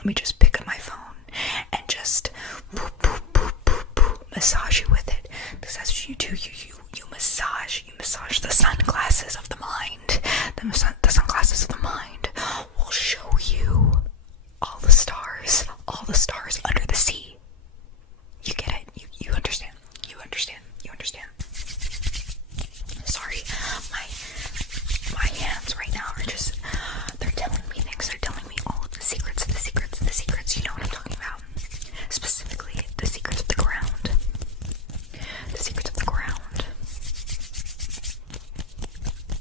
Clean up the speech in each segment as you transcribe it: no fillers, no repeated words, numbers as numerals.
let me just pick up my phone and just boop, boop, boop, boop, boop, massage you with it. Because that's what you do. You massage the sunglasses of the mind. The sunglasses of the mind will show you all the stars under the sea. You get it? You understand? You understand? Sorry, my hands right now are just, they're telling me things. They're telling me all of the secrets. You know what I'm talking about? Specifically, the secrets of the ground.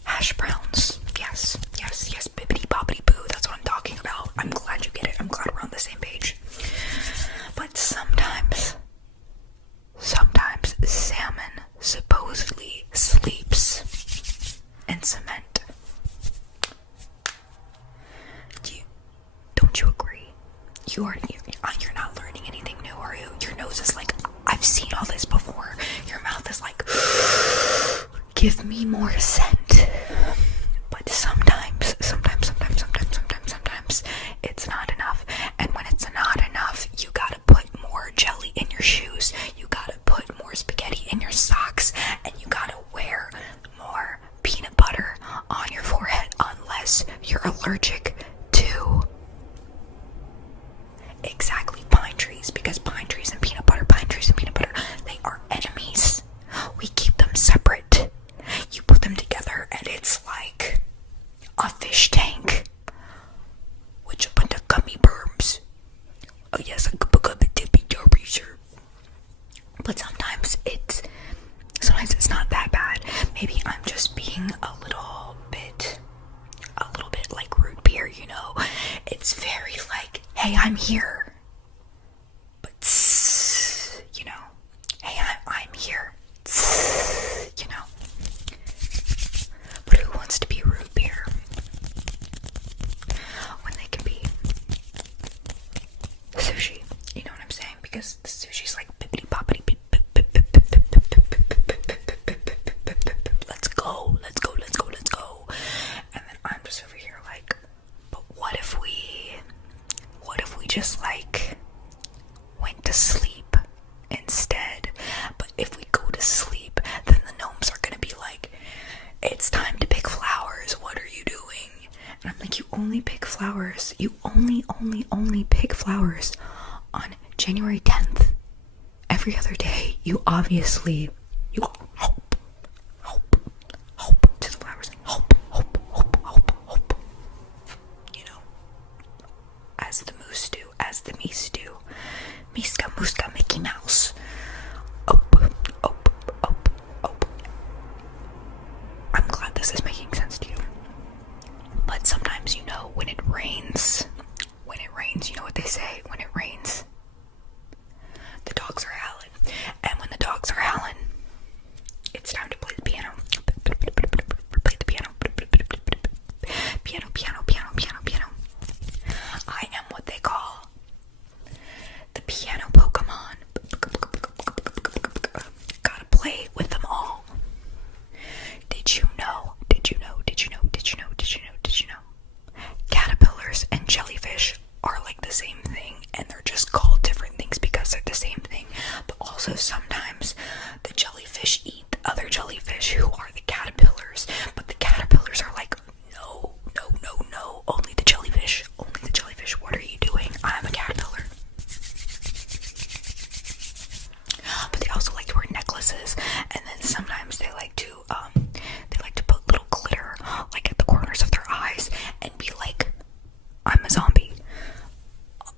Hash browns. Yes. Bibbidi bobbidi boo. That's what I'm talking about. I'm glad you get it. I'm glad we're on the same page. But sometimes salmon supposedly sleeps in cement. Don't you agree? You're not learning anything new, are you? Your nose is like, I've seen all this before. Your mouth is like, give me more scent. But sometimes it's not enough. And when it's not enough, you gotta put more jelly in your shoes. You gotta put more spaghetti in your socks. And you gotta wear more peanut butter on your forehead unless you're allergic to exactly pine trees, because pine trees and peanut butter, they are enemies. We keep them separate. You put them together and it's like a fish tank with a bunch of gummy worms. Oh yes, I could pick up a tippy derby shirt. But sometimes it's not that bad. Maybe I'm just being a little bit like root beer, you know? It's very like, hey, I'm here. But you know, hey, I'm here. You know. But who wants to be root beer when they can be sushi? You know what I'm saying? Because the sushi's like bippity boppity bip. Let's go. And then I'm just over here like, but what if we just like went to sleep instead? But if we go to sleep, then the gnomes are gonna be like, it's time to pick flowers. What are you doing? And I'm like, you only pick flowers. You only pick flowers on January 10th. Every other day, you hope to the flowers. Hope. You know, as the moose do, as the meese do. Miska, Muska, Mickey Mouse. I'm glad this is making sense to you. But sometimes, you know, when it rains, you know what they say? When it rains, the dogs are howling. And when the dogs are howling, it's time to play the piano. Play the piano. Piano. I am what they call the piano Pokemon. Gotta play with them all. Did you know? Caterpillars and jellyfish are like the same thing, and they're just called different things because they're the same thing. But also sometimes the jellyfish eat the other jellyfish who are the caterpillars, but the caterpillars are like, no, only the jellyfish. What are you doing? I'm a caterpillar. But they also like to wear necklaces, and then sometimes they like to put little glitter like at the corners of their eyes and be like, I'm a zombie.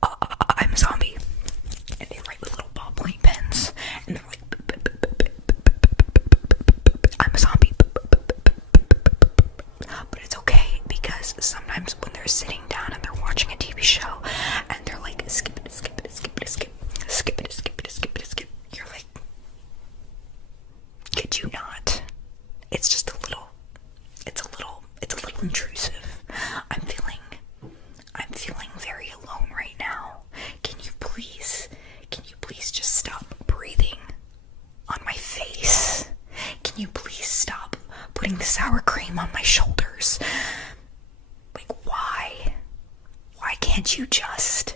I'm a zombie. And they write with little ballpoint pens, and they're like, I'm a zombie. But it's okay, because sometimes when they're sitting down and they're watching a TV show and they're like, skip it, you're like, kid you not, it's just a little intrusive. I'm feeling very alone right now. Can you please just stop breathing on my face? Can you please stop putting the sour cream on my shoulders? Like, why can't you just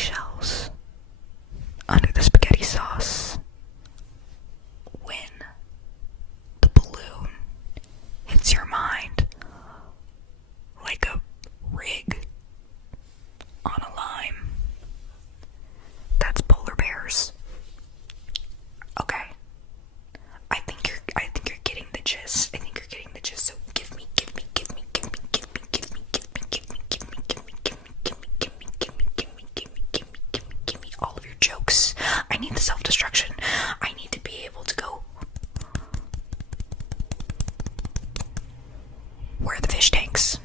need the self-destruction. I need to be able to go, where are the fish tanks?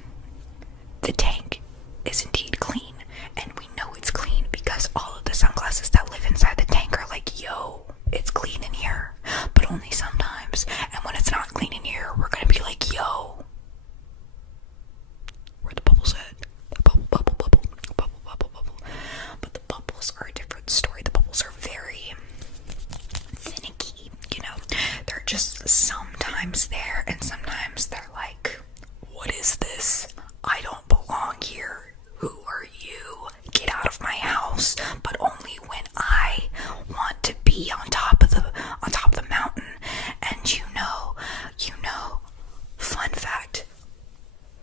The tank is indeed clean, and we know it's clean because all of the sunglasses that live inside the tank are like, yo, it's clean in here. But only sometimes. And when it's not clean in here, we're gonna be like, yo, where the bubbles at? Bubble, bubble, bubble, bubble, bubble, bubble. But the bubbles are a different story. The bubbles are very finicky, you know. They're just sometimes there, and sometimes they're like, what is this? I don't belong here. Who are you? Get out of my house. But only when I want to be on top of the mountain. And you know, fun fact.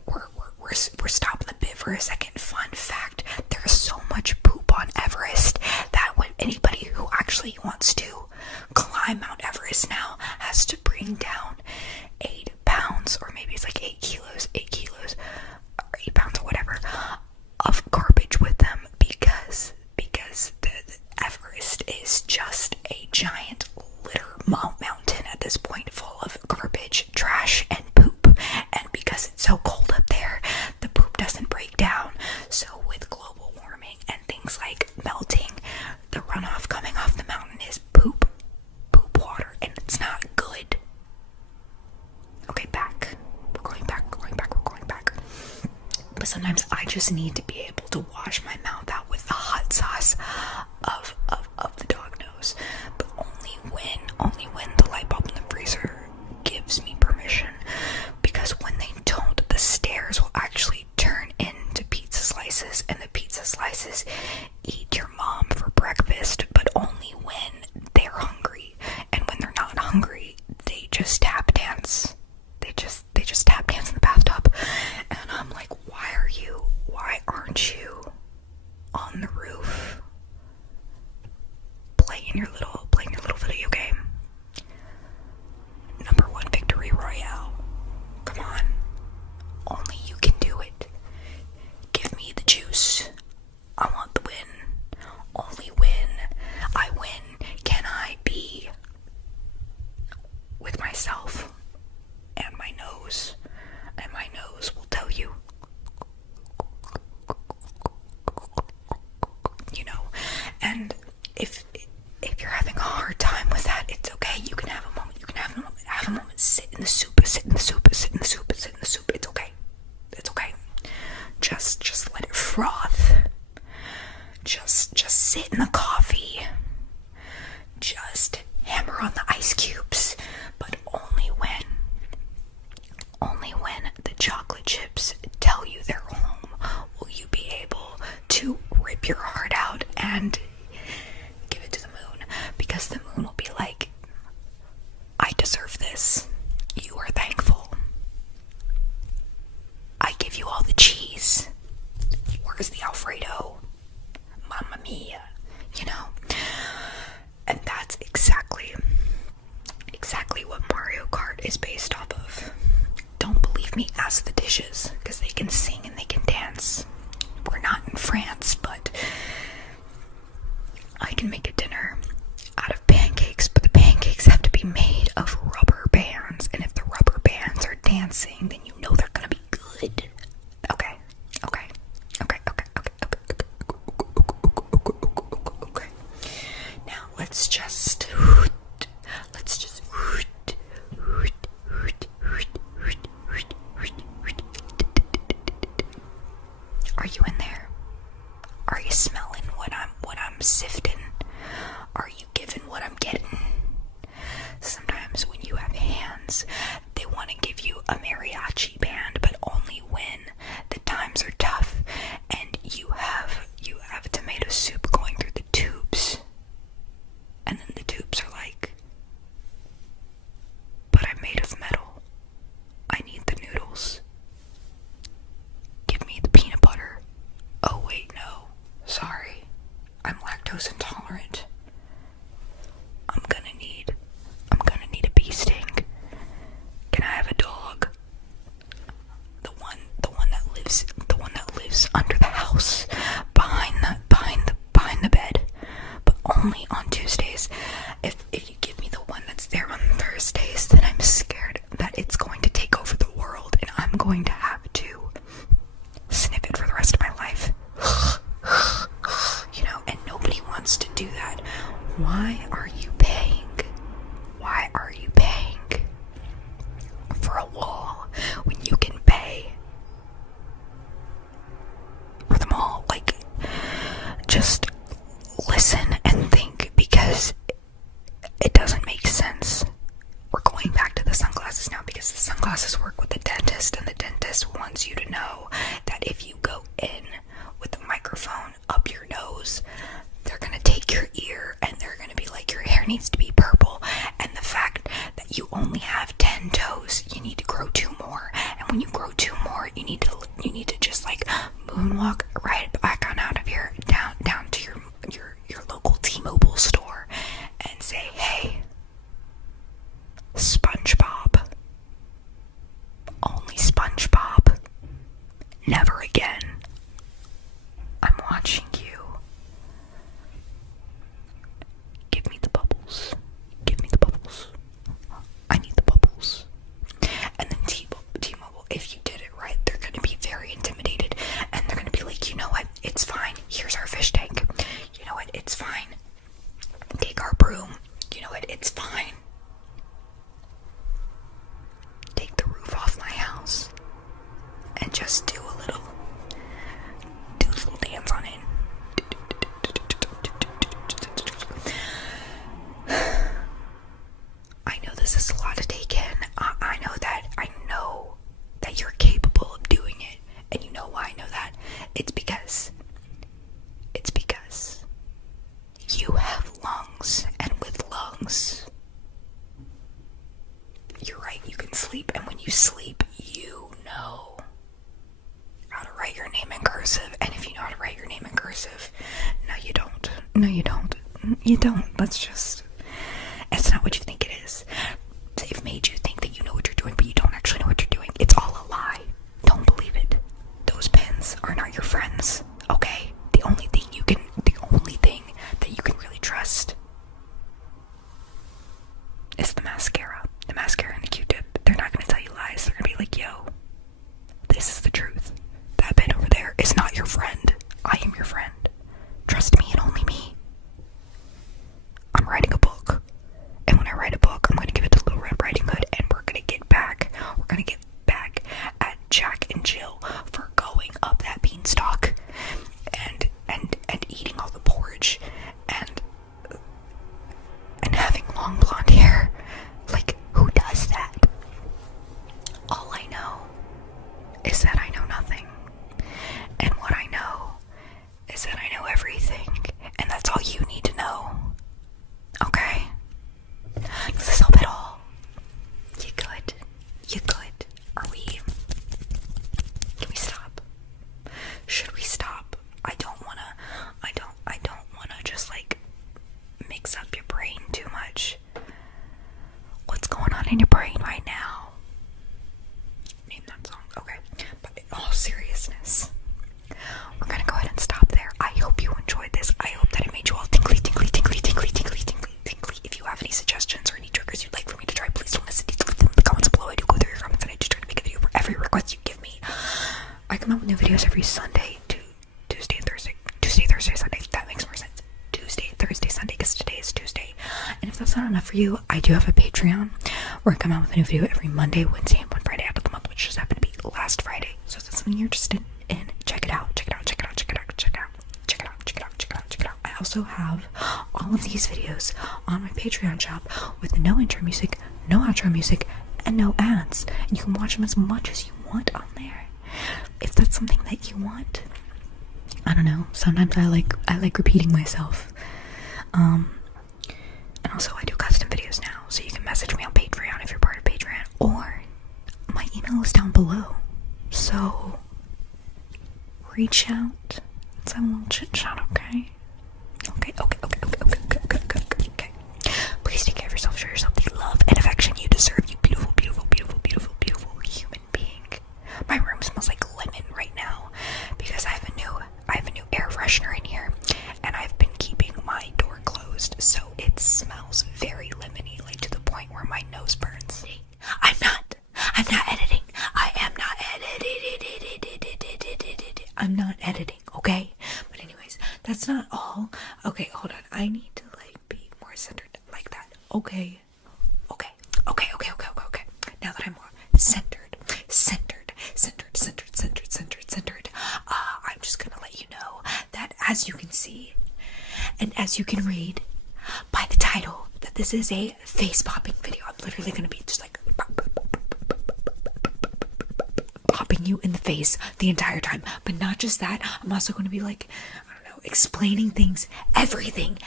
We're stopping the bit for a second. Fun fact, there's so much poop on Everest that when anybody who actually wants to climb Mount Everest now has to bring down 8 pounds, or maybe it's like 8 kilos, or 8 pounds or whatever, of garbage with them because the Everest is just a giant litter mountain at this point, full of garbage, trash, and poop. And because it's so cold up there, the poop doesn't break down. So with global warming and things like melting, the runoff coming off the mountain is poop water, and it's not good. Okay, back. We're going back. But sometimes I just need to be able to wash my mouth out with the hot sauce of the dog nose. But only when the light bulb in the freezer gives me permission. Because when they don't, the stairs will actually turn into pizza slices, and the pizza slices eat your mom for breakfast, but only when they're hungry. And when they're not hungry, they just tap dance. They just tap dance in the bathtub. And I'm like, why aren't you on the roof playing your little video game? Number 1 victory royale. Come on. Only you can do it. Give me the juice. I want the win. Only when I win can I be with myself and my nose. And my nose will tell you. You know, and if you're having a hard time with that, it's okay. You can have a moment. Have a moment. Sit in the soup. It's okay. Just let it froth. Just sit in the coffee. Just hammer on the ice cubes. But only when the chocolate chips tell you they're home will you be able to rip your heart out and give it to the moon. Because the moon will be like, I deserve this. You are thankful. I give you all the cheese. Where's the Alfredo? Mamma mia. You know? And that's exactly what Mario Kart is based off of. Don't believe me, ask the dishes, because they can sing and they can dance. We're not in France, but I can make a dinner out of pancakes, but the pancakes have to be made of rubber bands, and if the rubber bands are dancing, then you know they're gonna be good. Okay. Now let's just are you in there? Are you smelling what I'm sifting? Are you giving what I'm getting? Sometimes when you have hands, they want to give you a mariachi band, but only when the times are tough and you have tomato soup going through the tubes. And then the tubes are like, but I'm made of metal. I need the noodles. Give me the peanut butter. Oh wait, no. Sorry. I'm lactose intolerant. I'm gonna need a bee sting. Can I have a dog? The one that lives under the house, behind the bed, but only on Tuesdays. Why are you paying? Why are you paying for a wall when you can pay for them all? Like, just listen and think, because it doesn't make sense. We're going back to the sunglasses now, because the sunglasses work with the dentist, and the dentist wants you to know that if you go in with the microphone up your nose, they're gonna take your ear and they're gonna be like, your hair needs to be purple, and the fact that you only have 10 toes, you need to grow 2 more, and when you grow 2 more, you need to just like moonwalk right back on out of here, down to your local T-Mobile store, and say, hey, SpongeBob, only SpongeBob, never again. I'm watching you. Give me the bubbles. Give me the bubbles. I need the bubbles. And then T-Mobile, if you did it right, they're going to be very intimidated, and they're going to be like, you know what, it's fine. Here's our fish tank. You know what, it's fine. Take our broom. You know what, it's fine. Take the roof off my house and just do a little dance on it. I know this is a lot to take in. I know that you're capable of doing it. And you know why I know that? It's because you have lungs, and with lungs, you're right, you can sleep, and when you sleep, you know how to write your name in cursive. And if you know how to write your name in cursive, no you don't. No you don't. You don't. It's not what you think it is. They've made you think that you know what you're doing, but you don't actually know what you're doing. It's all a lie. Don't believe it. Those pens are not your friends, okay? The only thing that you can really trust is the mascara. The mascara and the Q-tip. They're not going to tell you lies. They're going to be like, yo, this is the truth. That pen over there is not your friend. I am your friend. Trust me and only me. I'm writing a book. And when I write a book, I'm going to give it to Little Red Riding Hood, and we're going to get back at Jack and Jill for going up that beanstalk and eating all the porridge and having long blonde hair. Like, who does that? All I know is that I know nothing. And what I know is that I know everything. And that's all you need to know. Okay? Does this help at all? You good? You good? Can we stop? Should we stop? I don't wanna just like mix up your brain too much. What's going on in your brain right now? Name that song. Okay. But in all seriousness, we're gonna go ahead and stop there. I hope you enjoyed this. I hope that it made you all tingly. If you have any suggestions or any triggers you'd like for me to try, please don't hesitate to leave them in the comments below. I do go through your comments, and I just try to make a video for every request you give me. I come out with new videos every Sunday, Tuesday, Thursday, Sunday. That makes more sense. Tuesday, Thursday, Sunday, because today is Tuesday. And if that's not enough for you, I do have a Patreon where I come out with a new video every Monday, Wednesday, and one Friday out of the month, which just happened to be last Friday. So if that's something you're interested in, check it out. I also have all of these videos on my Patreon shop with no intro music, no outro music, and no ads. And you can watch them as much as you want on there. If that's something that you want, I don't know. Sometimes I like repeating myself. And also I do custom videos now, so you can message me on Patreon if you're part of Patreon, or my email is down below. So reach out. Let's have a little chit chat, okay? Okay. Please take care of yourself, show yourself the love and affection you deserve, you beautiful human being. My room smells like lemon right now because I have a new air freshener in here, and I've been keeping my door closed, so it smells very lemony, like to the point where my nose burns. I'm not editing. I'm not editing, okay? But anyways, that's not all. Okay, hold on. I need to like be centered, like that. Okay. Now that I'm more centered, I'm just gonna let you know that, as you can see, and as you can read by the title, that this is a face-popping video. I'm literally gonna be just like popping you in the face the entire time. But not just that, I'm also gonna be like, I don't know, explaining things, everything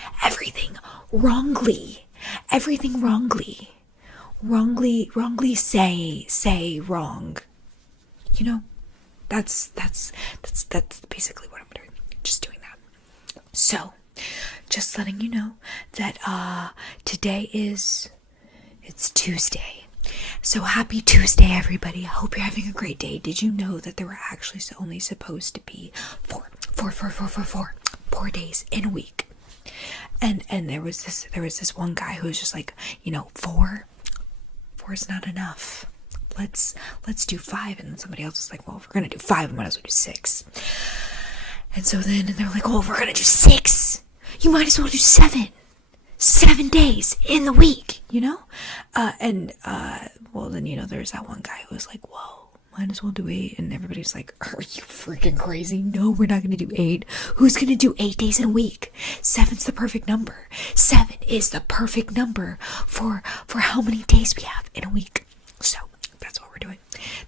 wrongly. Everything wrongly say wrong. You know, that's basically what I'm doing. Just doing that. So, just letting you know that today it's Tuesday. So happy Tuesday, everybody. I hope you're having a great day. Did you know that there were actually only supposed to be four days in a week? And there was this one guy who was just like, you know, four is not enough. Let's do 5. And then somebody else was like, well, if we're gonna do 5, we might as well do 6. And so then they're like, oh, if we're gonna do 6, you might as well do 7. 7 days in the week, you know? Well, then, you know, there's that one guy who was like, whoa, might as well do 8. And everybody's like, are you freaking crazy? No, we're not going to do 8. Who's going to do 8 days in a week? 7's the perfect number. 7 is the perfect number for how many days we have in a week. So that's what we're doing.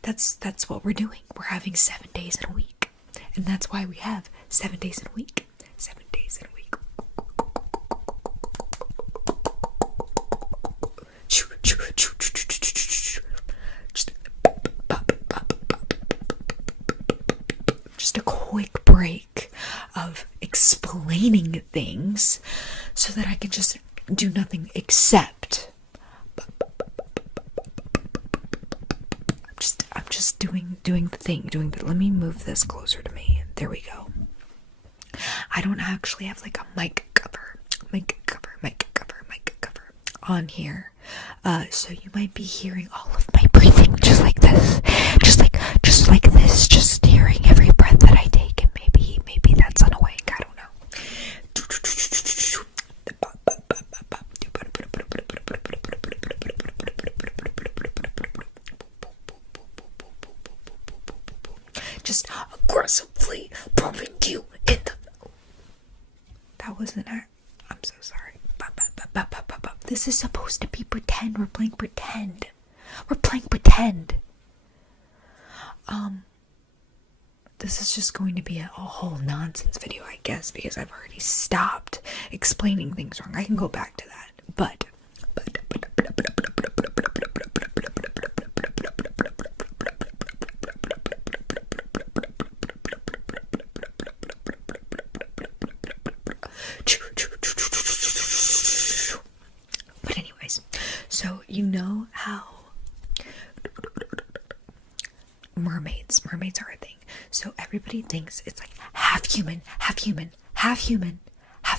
That's what we're doing. We're having 7 days in a week. And that's why we have 7 days in a week. 7 days in a week. Just a quick break of explaining things so that I can just do nothing except I'm just doing the thing, let me move this closer to me. There we go. I don't actually have like a mic cover on here. So you might be hearing all of my breathing just like this. Just hearing every breath that I take, and maybe that's annoying. I don't know. Just aggressively pumping you in the... That wasn't her. I'm so sorry. This is supposed to be pretend. We're playing pretend. This is just going to be a whole nonsense video, I guess, because I've already stopped explaining things wrong. I can go back to that. But anyways, so you know how mermaids are a thing. So everybody thinks it's like half human, half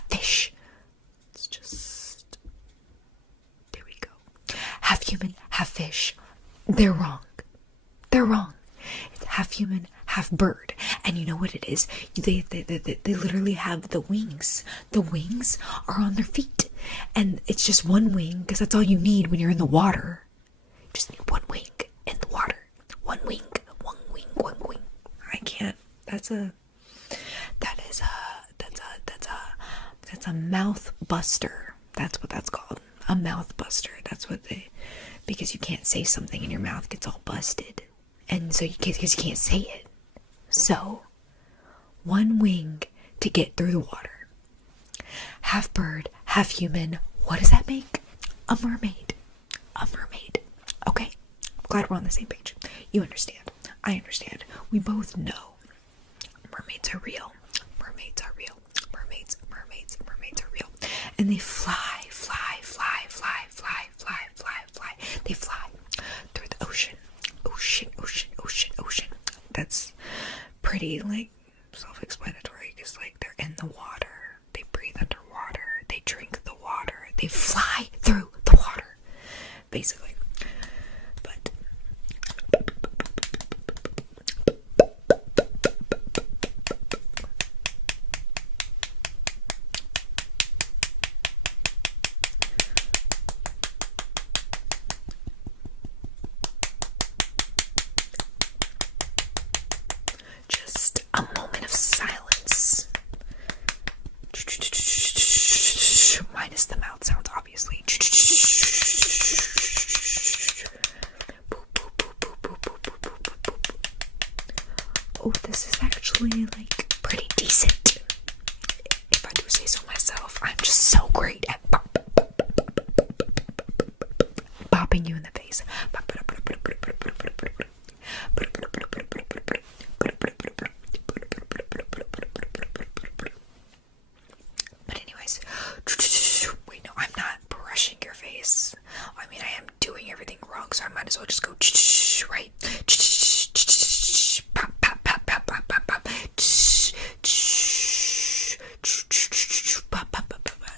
fish. It's just, there we go. Half human, half fish. They're wrong. It's half human, half bird. And you know what it is? They literally have the wings. The wings are on their feet. And it's just one wing, because that's all you need when you're in the water. You just need one wing in the water. One wing. I can't. That's a mouth buster. That's what that's called. A mouth buster. That's what because you can't say something and your mouth gets all busted. And so because you can't say it. So, one wing to get through the water. Half bird, half human. What does that make? A mermaid. Okay? Glad we're on the same page. You understand. I understand. We both know mermaids are real. Mermaids are real. And they fly. They fly through the ocean. That's pretty, like, self-explanatory, because, like, they're in the water. They breathe underwater. They drink the water. They fly through the water, basically. But decent. If I do say so myself, I'm just so great at bopping you in the face. But anyways, wait, no, I'm not brushing your face. I mean, I am doing everything wrong, so I might as well just go right. Pop, pop, pop, pop, pop, pop, pop. Pop, pop, pop, pop, pop.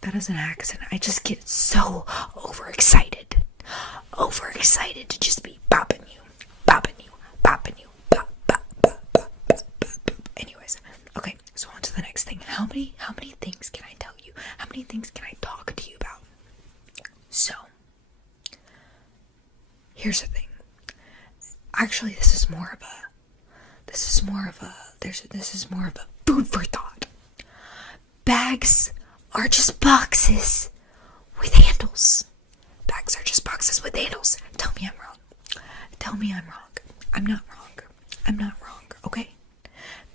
That is an accident. I just get so overexcited to just be bopping you, bop, bop, bop, bop, bop. Anyways, okay, so on to the next thing. How many things can I tell you? How many things can I talk to you about? So, here's the thing. Actually, this is more of a food for thought. Bags are just boxes with handles. Bags are just boxes with handles. Tell me I'm wrong. Tell me I'm wrong. I'm not wrong. I'm not wrong, okay?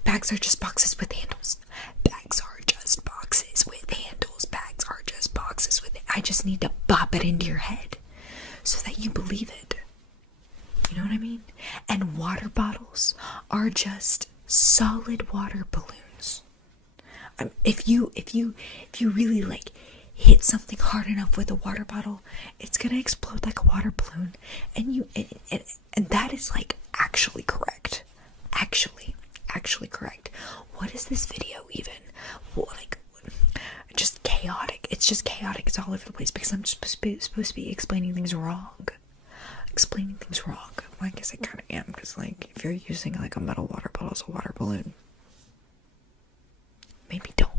Bags are just boxes with handles. Bags are just boxes with handles. Bags are just boxes with it. I just need to bop it into your head so that you believe it. You know what I mean? And water bottles are just solid water balloons. If you really like hit something hard enough with a water bottle, it's gonna explode like a water balloon, and that is like actually correct. Actually correct. What is this video even? Like, just chaotic. It's just chaotic. It's all over the place because I'm just supposed to be explaining things wrong. Well, I guess I kind of am, because like if you're using like a metal water bottle as a water balloon, maybe don't.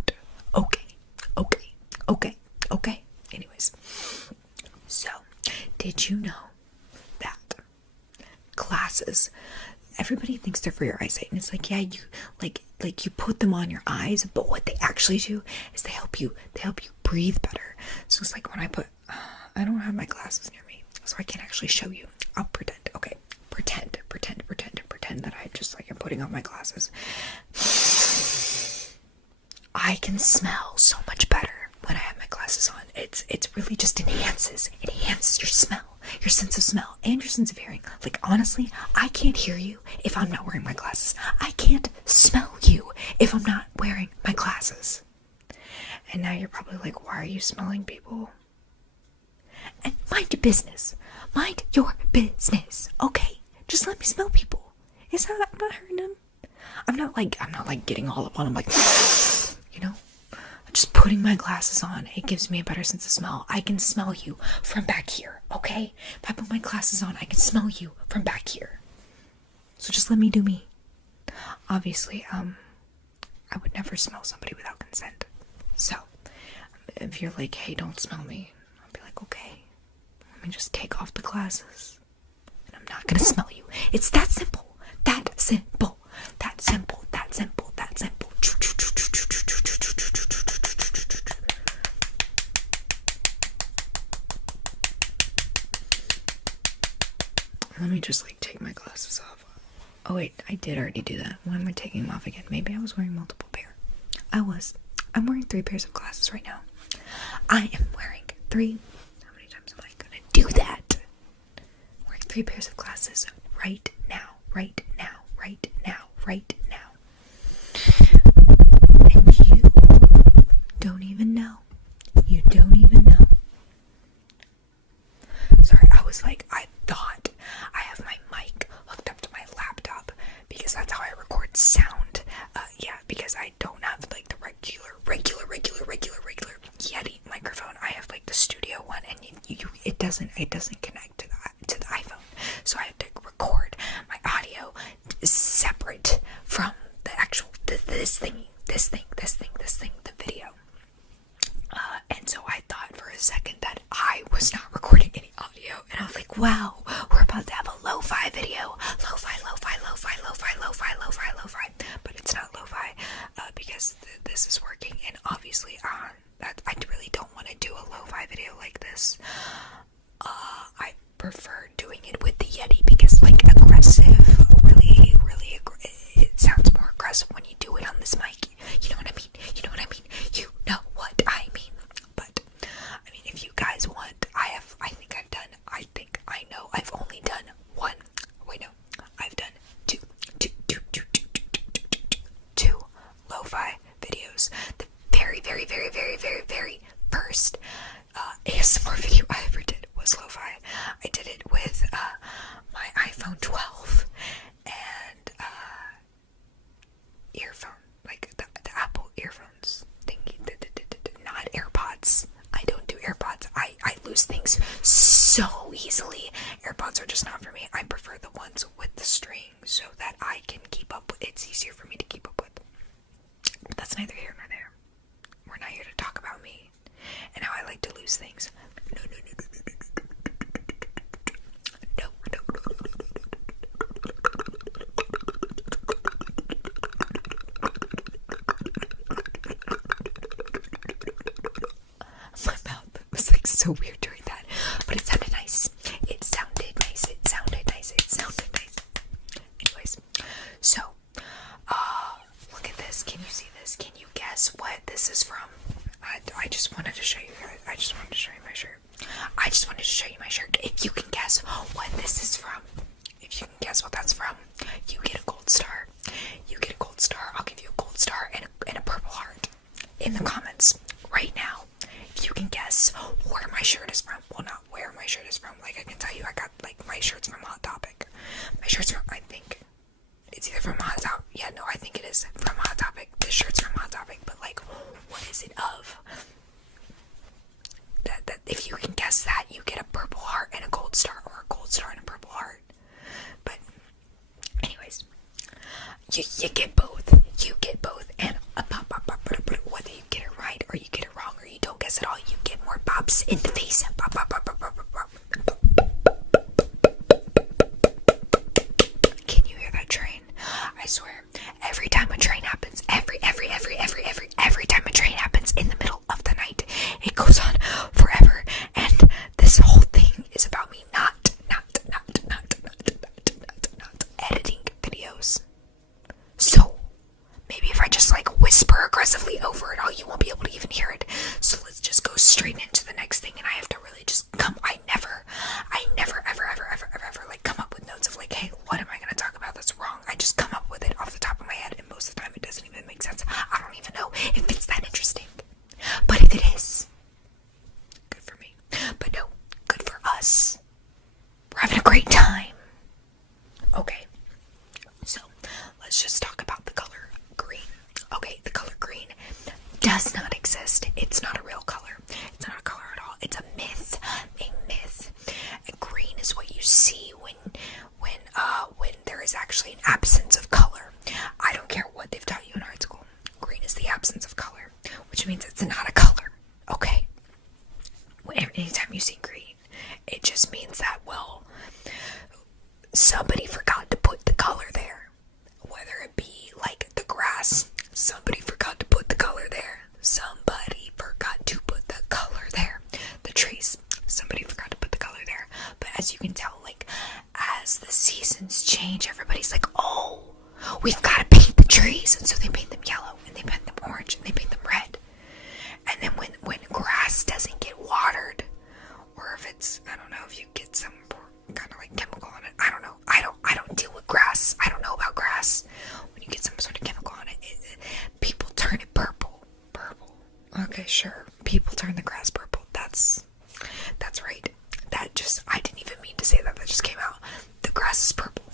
Okay. Anyways, so did you know that glasses, everybody thinks they're for your eyesight, and it's like, yeah, you like you put them on your eyes, but what they actually do is they help you breathe better. So it's like when I don't have my glasses near me, so I can't actually show you. I'll pretend. Okay, pretend that I just like am putting on my glasses. I can smell so much better when I have my glasses on. It's really just enhances your smell, your sense of smell, and your sense of hearing. Like, honestly, I can't hear you if I'm not wearing my glasses. I can't smell you if I'm not wearing my glasses. And now you're probably like, why are you smelling people? And mind your business. Mind your business. Okay? Just let me smell people. I'm not hurting them. I'm not like getting all up on them like, you know? I'm just putting my glasses on. It gives me a better sense of smell. I can smell you from back here, okay? If I put my glasses on, I can smell you from back here. So just let me do me. Obviously, I would never smell somebody without consent. So, if you're like, hey, don't smell me, I'll be like, okay, let me just take off the glasses, and I'm not gonna smell you. It's that simple. That simple. That simple. That simple. That simple. Let me just like take my glasses off. Oh wait, I did already do that. Why am I taking them off again? Maybe I was wearing multiple pair. I'm wearing 3 pairs of glasses right now. I am wearing 3. How many times am I gonna do that? I'm wearing 3 pairs of glasses right now. Right now. Right now. Right now. And you don't even know. You don't even know. Sorry, I thought I have my mic hooked up to my laptop because that's how I record sound. Yeah, because I don't have like the regular Yeti microphone. I have like the studio one, and it doesn't connect to the iPhone. So I have to record my audio separate from prefer doing it with the Yeti because, like, aggressive, really, really, it sounds more aggressive when you do it on this mic. You know what I mean? You know what I mean? You know what I mean. But, I mean, if you guys want, I've only done one. Wait, no. I've done two lo-fi videos. The very, very, very, very, very, very first ASMR video I ever did was lo-fi. I did it with my iPhone 12 and earphone, like the Apple earphones thingy, not AirPods. I don't do AirPods. I lose things so easily. AirPods are just not for me. I prefer the ones with the string so that I can keep up with. It's easier for me to keep up with. But that's neither here nor there. We're not here to talk about me and how I like to lose things. No. My mouth was like so weird during that, but it sounded nice. Anyways, so look at this. Can you see this? Can you guess what this is from? I just wanted to show you guys. I just wanted to show you my shirt. If you can guess what this is from, if you can guess what that's from, you get a gold star. I'll give you a gold star and a purple heart in the comments right now. If you can guess where my shirt is from. Well, not where my shirt is from. Like, I can tell you I got, like, my shirt's from Hot Topic. My shirt's from, I think, it's either from Hot Topic. Yeah, no, I think it is from Hot Topic. This shirt's from Hot Topic, but, like, what is it of? That if you can guess that, you get a purple heart and a gold star, or a gold star and a purple heart. But, anyways, you get both. And whether you get it right or you get it wrong or you don't guess at all, you get more bops in the face. Can you hear that train? I swear, every time a train happens, every time a train happens in the middle of the night, it goes on forever. And this whole thing is about me not editing videos. So maybe if I just like whisper aggressively over it all, you won't be able to even hear it. So let's just go straight into the next thing, and I have to really just I never ever like come up with notes of like, hey, what am I gonna talk about that's wrong? I just come up with it off the top of my head, and most of the time it doesn't even make sense. I don't even know if it's that interesting. But if it is, good for me. But no, good for us. We're having a great time. Okay, so let's just talk about the color green. Okay, the color green does not exist. It's not a real color. It's not a color at all. It's a myth. Green is what you see when there is actually an absence of color. I don't care what they've taught you in art school. Green is the absence of color, which means it's not a color. Okay? Anytime you see green, it just means that, well, somebody forgot to put the color there. Whether it be like the grass, somebody forgot to put the color there. Somebody forgot to put the color there. The trees, somebody forgot to put the color there. But as you can tell, like, as the seasons change, everybody's like, oh, we've got to paint the trees. And so they paint them yellow, and they paint them orange, and they paint them red. And then when grass doesn't get watered, or if it's, I don't know, if you get some kind of like chemical on it, I don't know. I don't deal with grass. I don't know about grass. When you get some sort of chemical on it, people turn it purple. Okay, sure. People turn the grass purple. That's right. I didn't even mean to say that. That just came out. The grass is purple.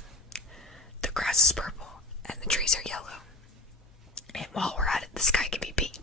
And the trees are yellow. And while we're at it, the sky can be pink.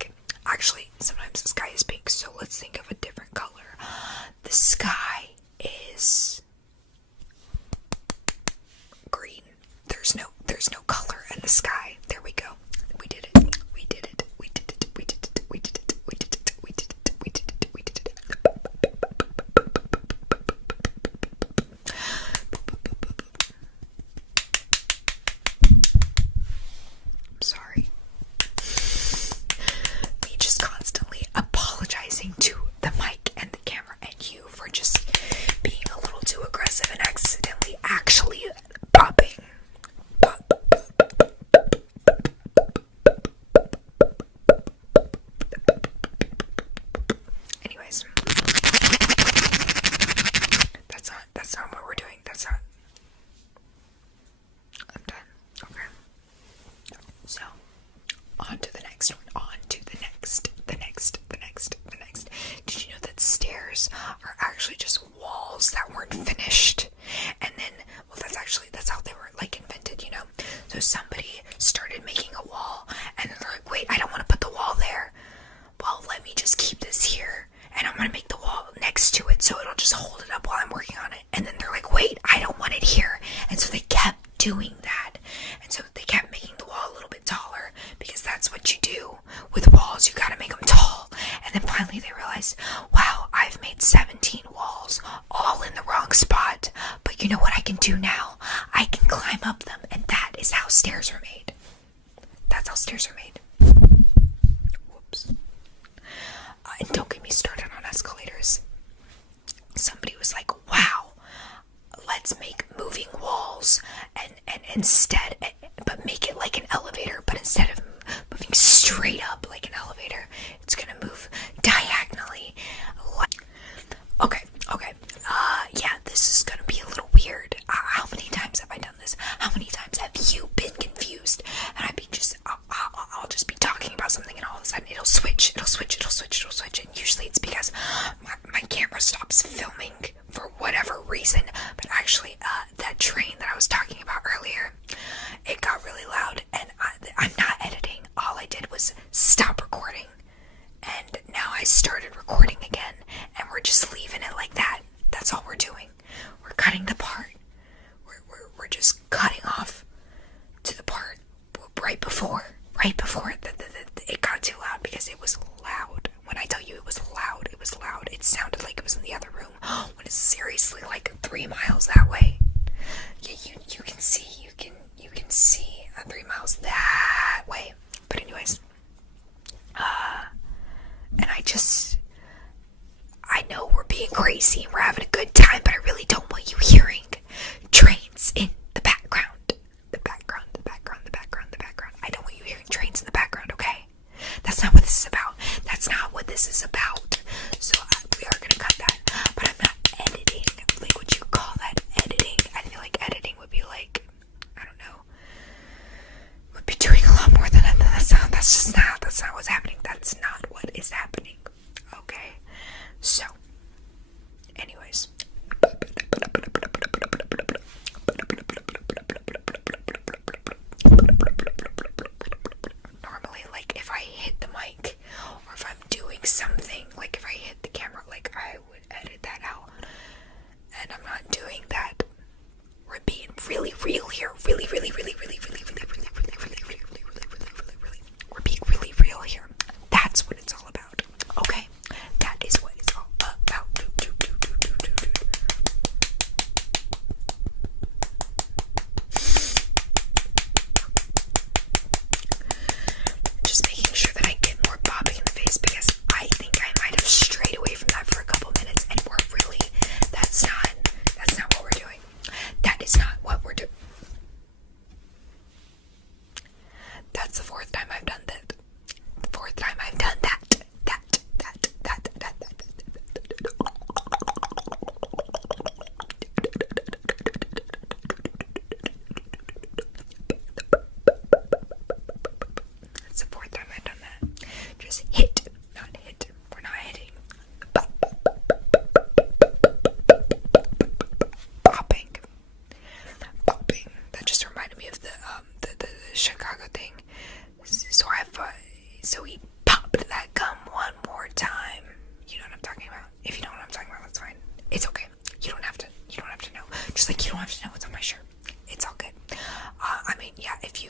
That's not. I'm done. Okay. So, on to the next one. On to the next. Did you know that stairs are actually just walls that weren't finished? And then, well, that's how they were, like, invented, you know? So somebody started making a wall, and then they're like, wait, I don't want to put the wall there. Well, let me just keep this here, and I'm going to make the wall next to it, so it'll just hold it up while I'm working on it. And then they're like, wait, I don't want it here. And so they kept doing that. And so they kept making the wall a little bit taller, because that's what you do with walls. You got to make them tall. And then finally they realized, wow, I've made 17 walls all in the wrong spot. But you know what I can do now? I can climb up them, and that is how stairs are made. That's how stairs are made. Whoops. And don't get me started on escalators. Somebody was like, wow, let's make moving walls and instead, but make it like an elevator, but instead of moving straight up like an elevator, it's gonna move diagonally. Okay. Yeah, this is gonna be a little weird. How many times have I done this? How many times have you been confused? And I'll just be talking about something, and all of a sudden it'll switch, and usually it's because my camera stops filming for whatever reason. But actually, that train that I was talking about earlier, it got really loud, and I'm not editing. All I did was stop recording, and now I started recording again, and we're just leaving it like that. That's all we're doing. We're cutting the part. We're just cutting off to the part right before it got too loud, because it was loud. When I tell you it was loud, it was loud. It sounded like it was in the other room, when it's seriously like 3 miles that way. Yeah, you can see 3 miles that way. But anyways, and I know we're being crazy and we're having a good time, but I really don't want you hearing trains in the background. I don't want you hearing trains in the background, okay? That's not what this is about. So we are gonna cut that, but I'm not editing. Like, would you call that editing? I feel like editing would be like, I don't know, would be doing a lot more than that. That's not what's happening. That's not what is happening. Okay. So, anyways. Normally, like, if I hit the mic, or if I'm doing something, like if I hit the camera, like, I would edit that out. And I'm not doing that. We're being really real here. We're being really real here. That's what it's all about. Okay? That is what it's all about. Just making sure that I get more bopping in the face, because I think I might have strayed away from that for a couple minutes, and that's not what we're doing. That is not what we're doing. That's the 4th time I've done that. That's the 4th time I've done that. Just hit, not hit. We're not hitting. Popping. That just reminded me of the Chicago thing. So he popped that gum one more time. You know what I'm talking about? If you know what I'm talking about, that's fine. It's okay. You don't have to know. Just like you don't have to know what's on my shirt. It's all good. I mean, yeah, if you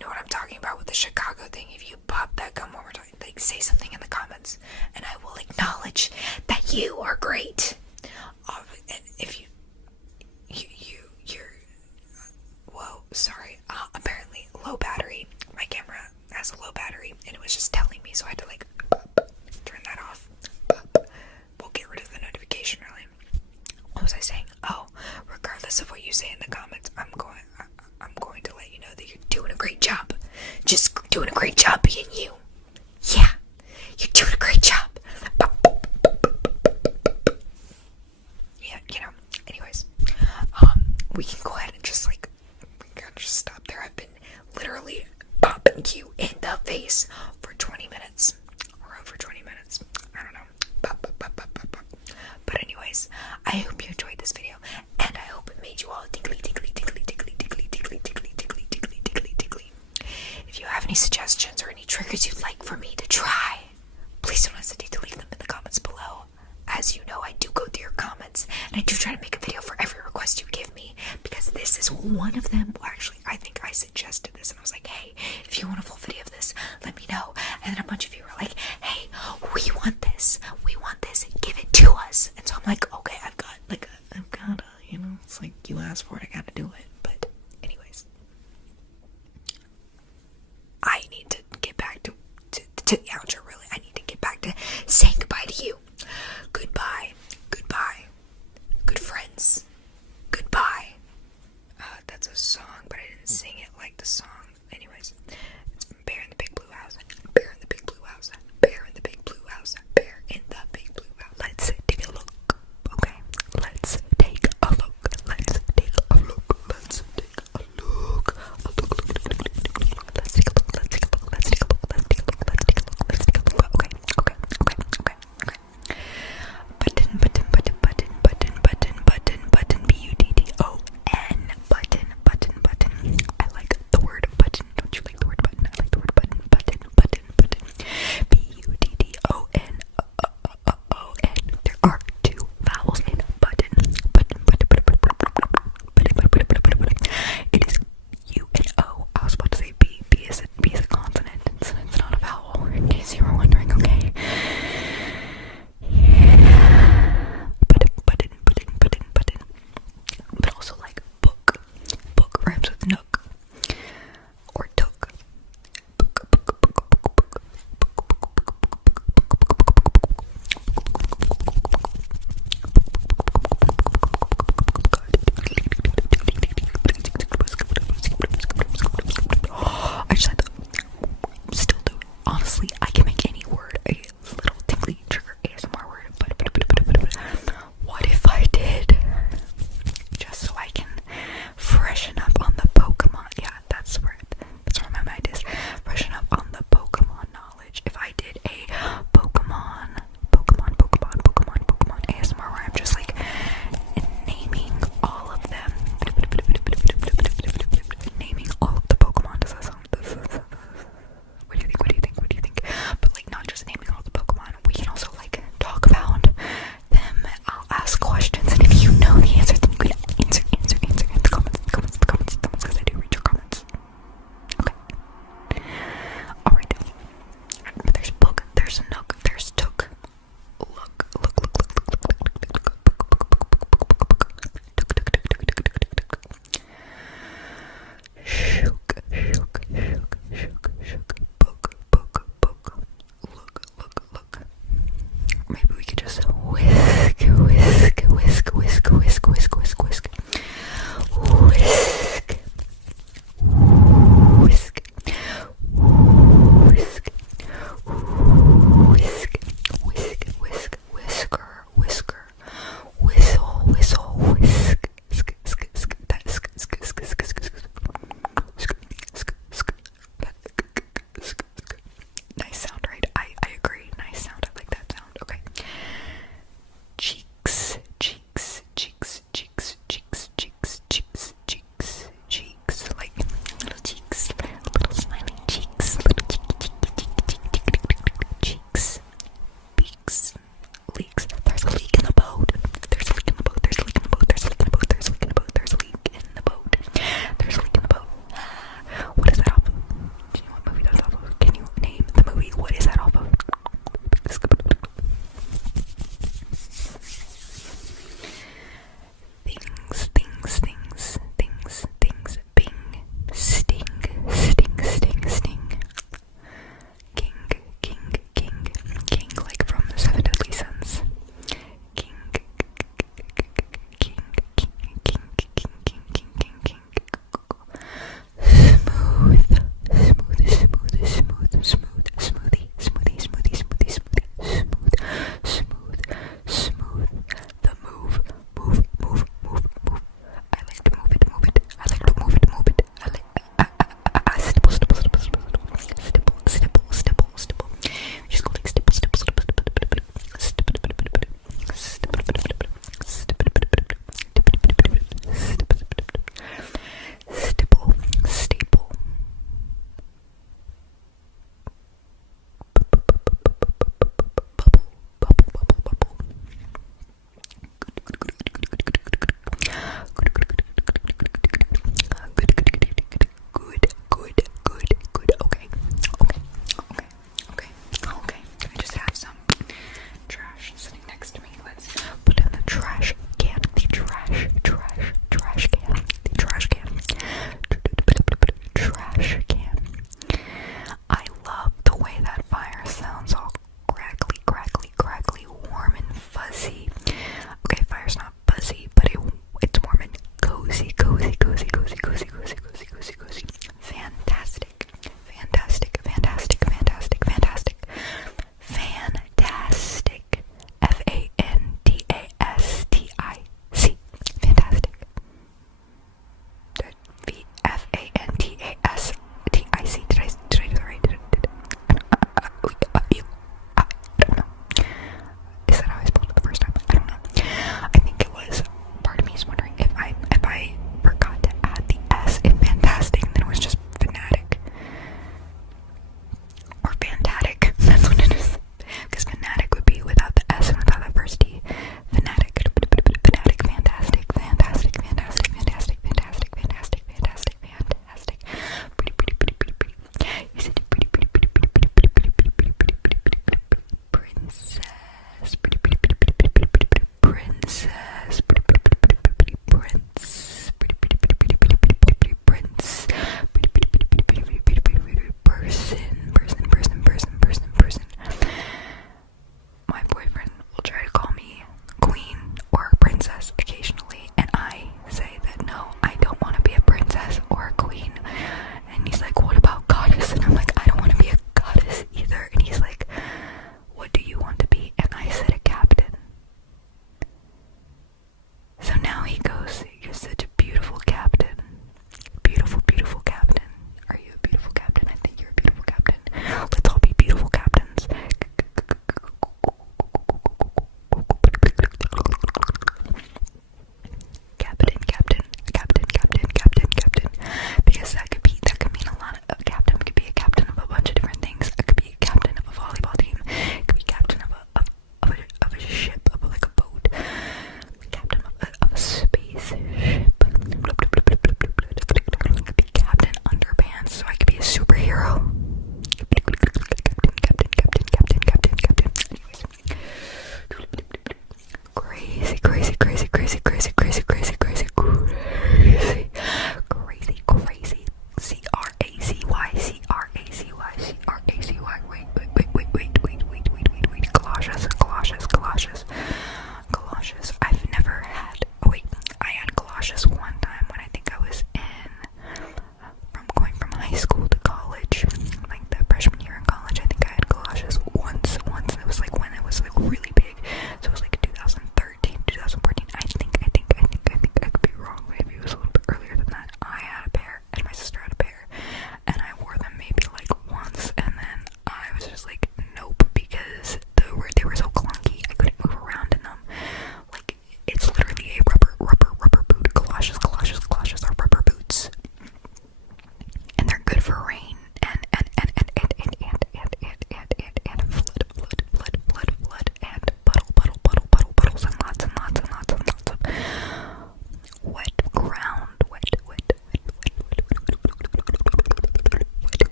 know what I'm talking about with the Chicago thing, if you pop that gum one more time, like, say something in the comments, and I will acknowledge that you are great. And if you're whoa, sorry. Apparently low battery. My camera has a low battery, and it was just telling me, so I had to like turn that off. We'll get rid of the notification early. What was I saying? Oh, regardless of what you say in the comments, I'm going to let you know that you're doing a great job. Just doing a great job being you. Yeah, you're doing a great job. Yeah, anyways. one of them, well, actually, I think I suggested this, and I was like, hey, if you want a full video of this, let me know. And then a bunch of you were like, hey, we want this, give it to us. And so I'm like, okay, I've got you know, it's like, you asked for it, I gotta do it. But anyways, I need to get back to the outro, really. I need to get back to saying goodbye to you. Goodbye, good friends, goodbye. That's a song, but I didn't sing it like the song. Anyways, it's Bear in the Big Blue House, Bear in the Big Blue House, Bear in the Big Blue House, Bear in the Big Blue House. Let's take a look, okay? Let's take a look, let's take a look, let's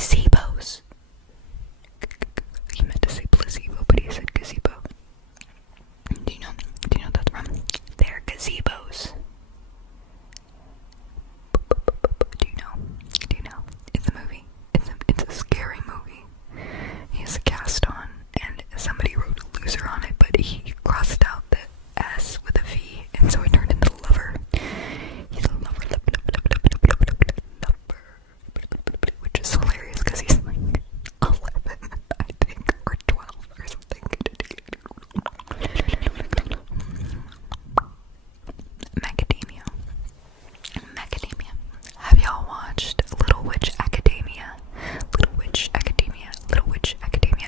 gazebos. He meant to say placebo, but he said gazebo. Do you know that's from? They're gazebos. Do you know? It's a movie. It's a scary movie. He has a cast on, and somebody wrote loser on it, but he crossed out the S with a V, and so it turned into lover. He's a lover, which is hilarious because he's like 11, I think, or 12 or something. Macadamia. Have y'all watched Little Witch Academia?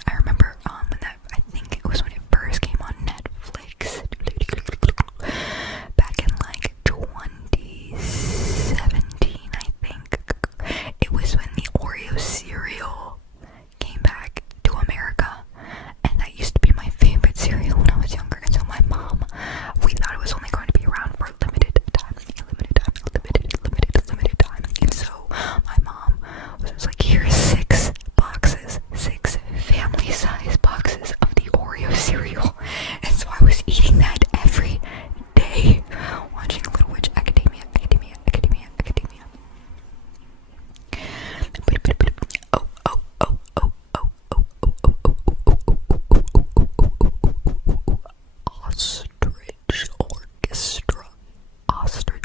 I remember when that, I think it was when it first came on Netflix back in like 2017, I think. It was when the Oreo cereal came back to America, and that used to be my favorite cereal when I was younger. And so my mom, we thought it was only going to be around for a limited time, and so my mom was just like, here's 6 family-size boxes of the Oreo cereal, and so I was eating that every day, watching Little Witch Academia.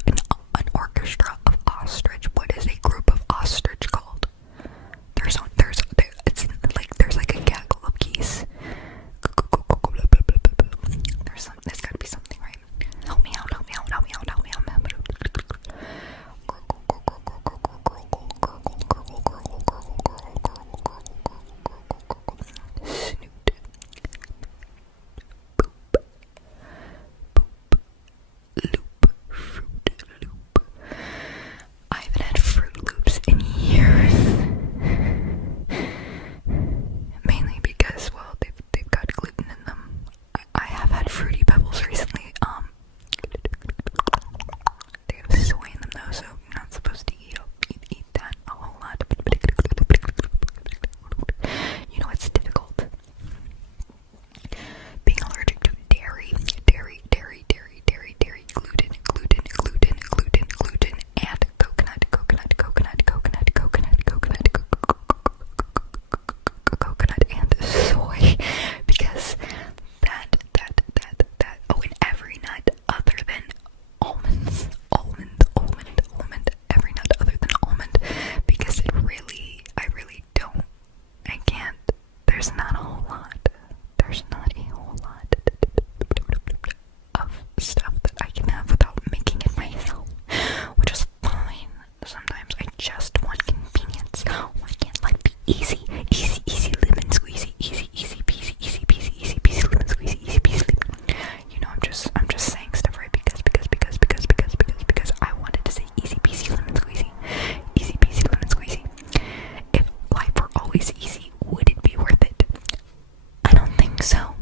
An orchestra of ostrich. What is a group of ostrich called? There's like a gaggle of geese. There's gotta be something, right? Help me out. I haven't had Fruit Loops in years. Mainly because, well, they've got gluten in them. I have had Fruity Pebbles recently. They have soy in them though, so you're not supposed to eat that a whole lot. You know, it's difficult. Being allergic to dairy, gluten, and coconut and soy, because that, oh, and every nut other than almonds, every nut other than almond, because I really don't, I can't, there's not a whole lot of stuff that I can have without making it myself, which is fine. Sometimes I just want convenience. Why can't life be easy lemon squeezy, easy peasy lemon squeezy, easy peasy lemon. You know, I'm just saying stuff right because I wanted to say easy peasy lemon squeezy. If life were always easy, would it be worth it? I don't think so.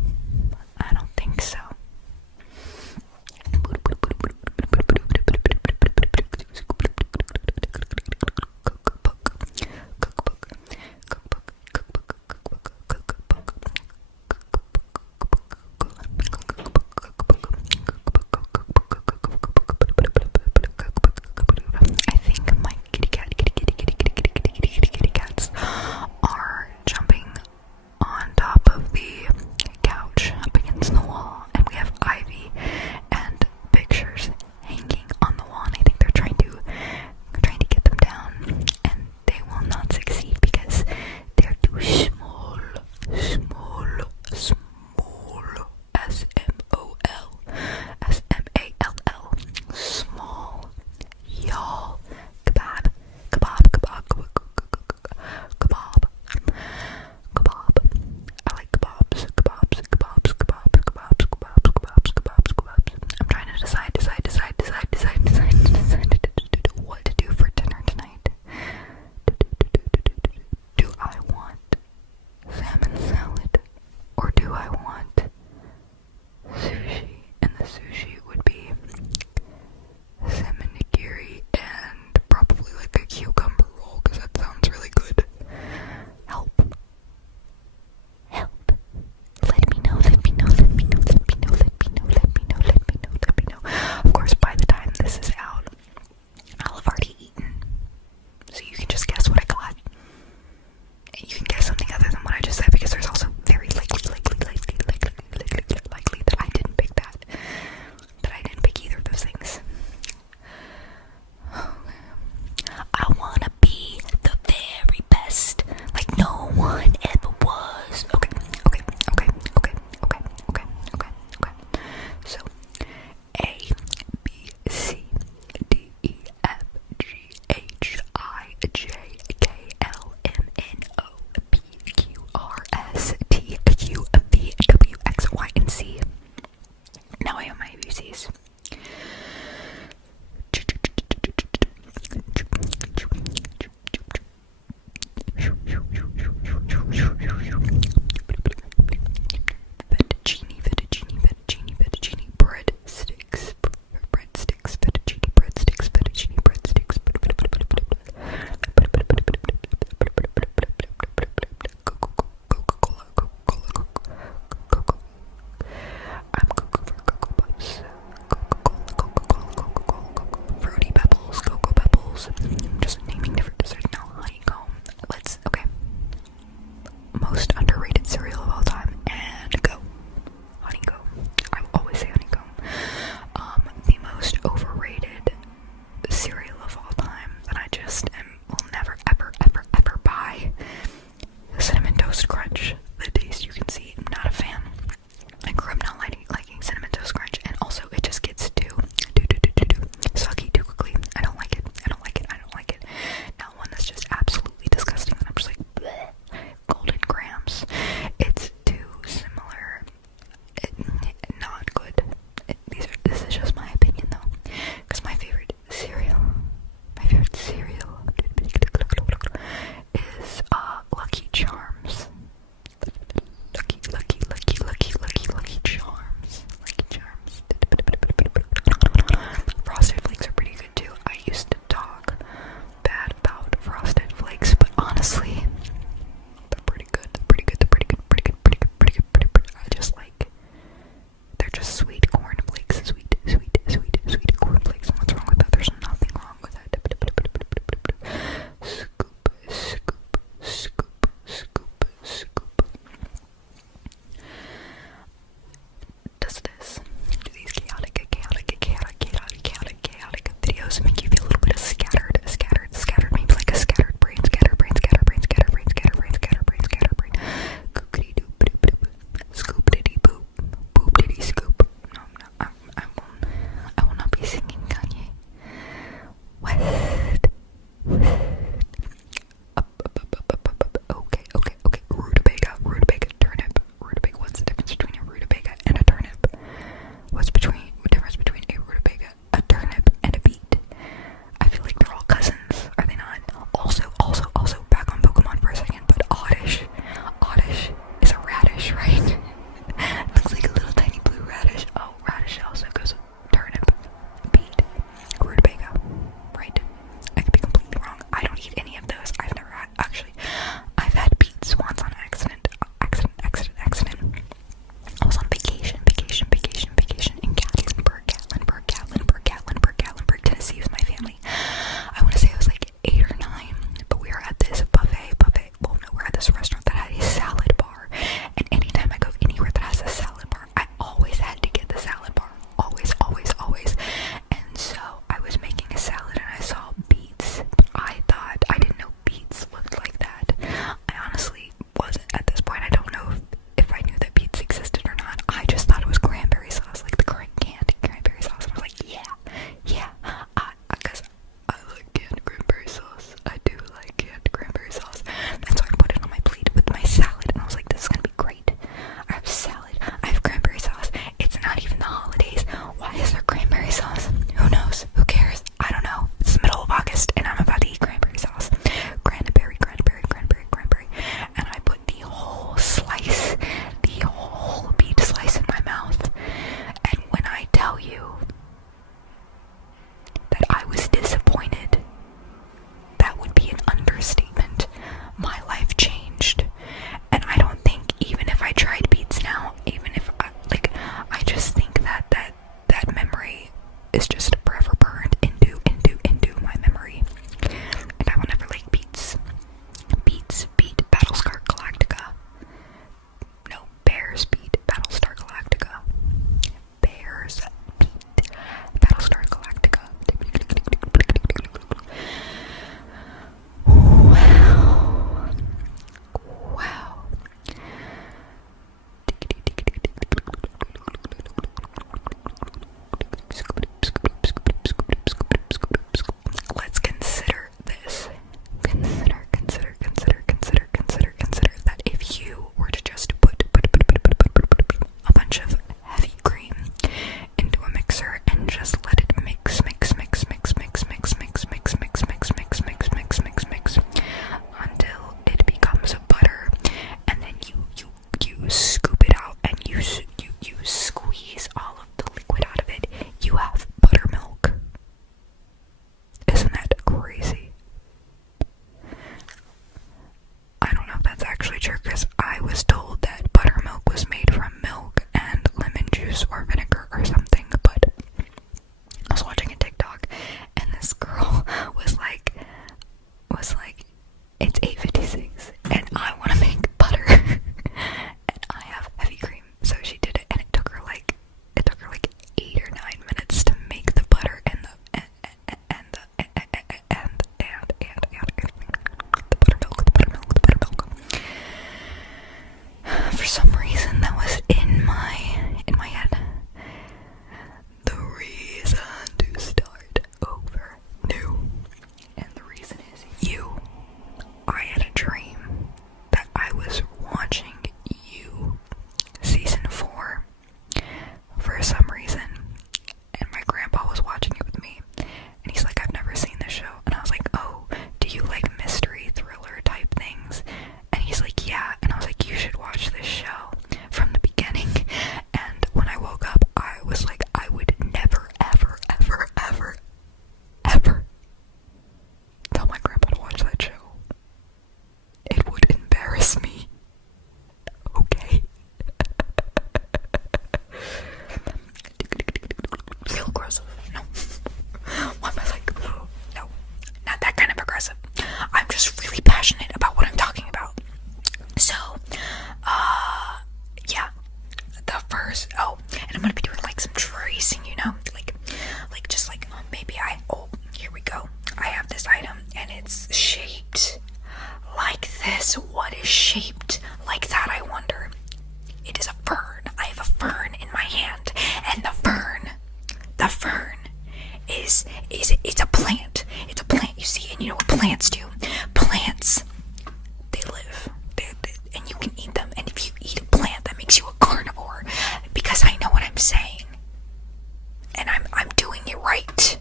just will never, ever, ever, ever buy Cinnamon Toast Crunch. The taste, you can see, I'm not a fan. I grew up not liking Cinnamon Toast Crunch, and also it just gets too soggy too quickly. I don't like it. I don't like it. I don't like it. Now one that's just absolutely disgusting, and I'm just like, bleh. Golden Grams. It's too similar. Not good. This is just my opinion though, because my favorite cereal is Lucky Charms. Lucky Charms. Frosted Flakes are pretty good too. I used to talk bad about Frosted Flakes, but honestly, they're pretty good. I just like, they're just sweet corn flakes. Sweet corn flakes. And what's wrong with that? There's nothing wrong with that. Do these chaotic videos make you feel a little bit of scattered, maybe like a scattered brain, Goopity doop doop doop, scoop diddy boop, boop diddy scoop. No, I will not be singing Kanye West. Okay. Rutabaga, turnip. Rutabaga. What's the difference between a rutabaga and a turnip? What's the difference between a rutabaga, a turnip, and a beet? I feel like they're all cousins, are they not? Also, back on Pokemon for a second, but Oddish is a radish, right? Looks like a little tiny blue radish. Oh, radish also goes with turnip, beet, rutabaga, right? I could be completely wrong. I don't eat any of those. I've never had, actually. I've had beets once on accident. I was on vacation in Gatlinburg, Tennessee with my family. I want to say I was like 8 or 9, but we were at this buffet. Well, no, we're at this restaurant that had a salad bar, and anytime I go anywhere that has a salad bar, I always had to get the salad bar. Always. And so I was making a salad and I saw beets, but I didn't know beets looked like that. I honestly wasn't, at this point, I don't know if I knew that beets existed or not. I just thought it was cranberry sauce, like the canned cranberry sauce, and I was like, yeah, because I like canned cranberry sauce. I do like canned cranberry sauce. And so I put it on my plate with my salad, and I was like, this is gonna be great. I have salad, I have cranberry sauce. It's not even the holidays. Why is there cranberry sauce? Who knows? Who cares? I don't know. It's the middle of August, and I'm about to eat cranberry sauce. Cranberry. And I put the whole beet slice in my mouth. And when I tell you that I was disappointed, that would be an understatement. My life changed. And I don't think, even if I tried beets now, even if I just think that memory is just forever burned into my memory. And I will never like beets. Beet Battlestar Galactica. No, bears beat Battlestar Galactica. Bears beat Battlestar Galactica. Wow. Let's consider this. Consider that if you were to just put a bunch of heavy cream into a mixer and just let it mix until it becomes butter, and then you scoop it out and you squeeze all of the liquid out of it, you have buttermilk. Isn't that crazy? I don't know if that's actually true, because I was told that buttermilk was made from milk and lemon juice or vinegar or something, but I was watching a TikTok and this girl was like, it's 8:56 and I want to make butter and I have heavy cream. So she did it, and it took her like 8 or 9 minutes to make the butter and shaped like this? What is shaped like that, I wonder? It is a fern. I have a fern in my hand, and the fern is it's a plant. It's a plant, you see, and you know what plants do? Plants, they live, and you can eat them. And if you eat a plant, that makes you a carnivore, because I know what I'm saying, and I'm doing it right.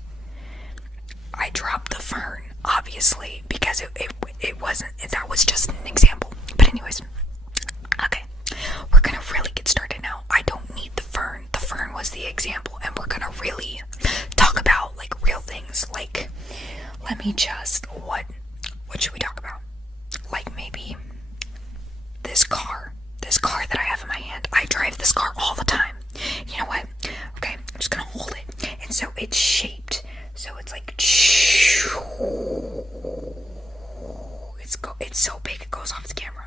I dropped the fern, obviously, because it wasn't. That was just an example. But anyways, okay, we're gonna really get started now. I don't need the fern. The fern was the example, and we're gonna really talk about like real things. Like, let me just what should we talk about? Like maybe this car that I have in my hand. I drive this car all the time. You know what? Okay, I'm just gonna hold it, and so it's shaped. So it's like it's so big it goes off the camera.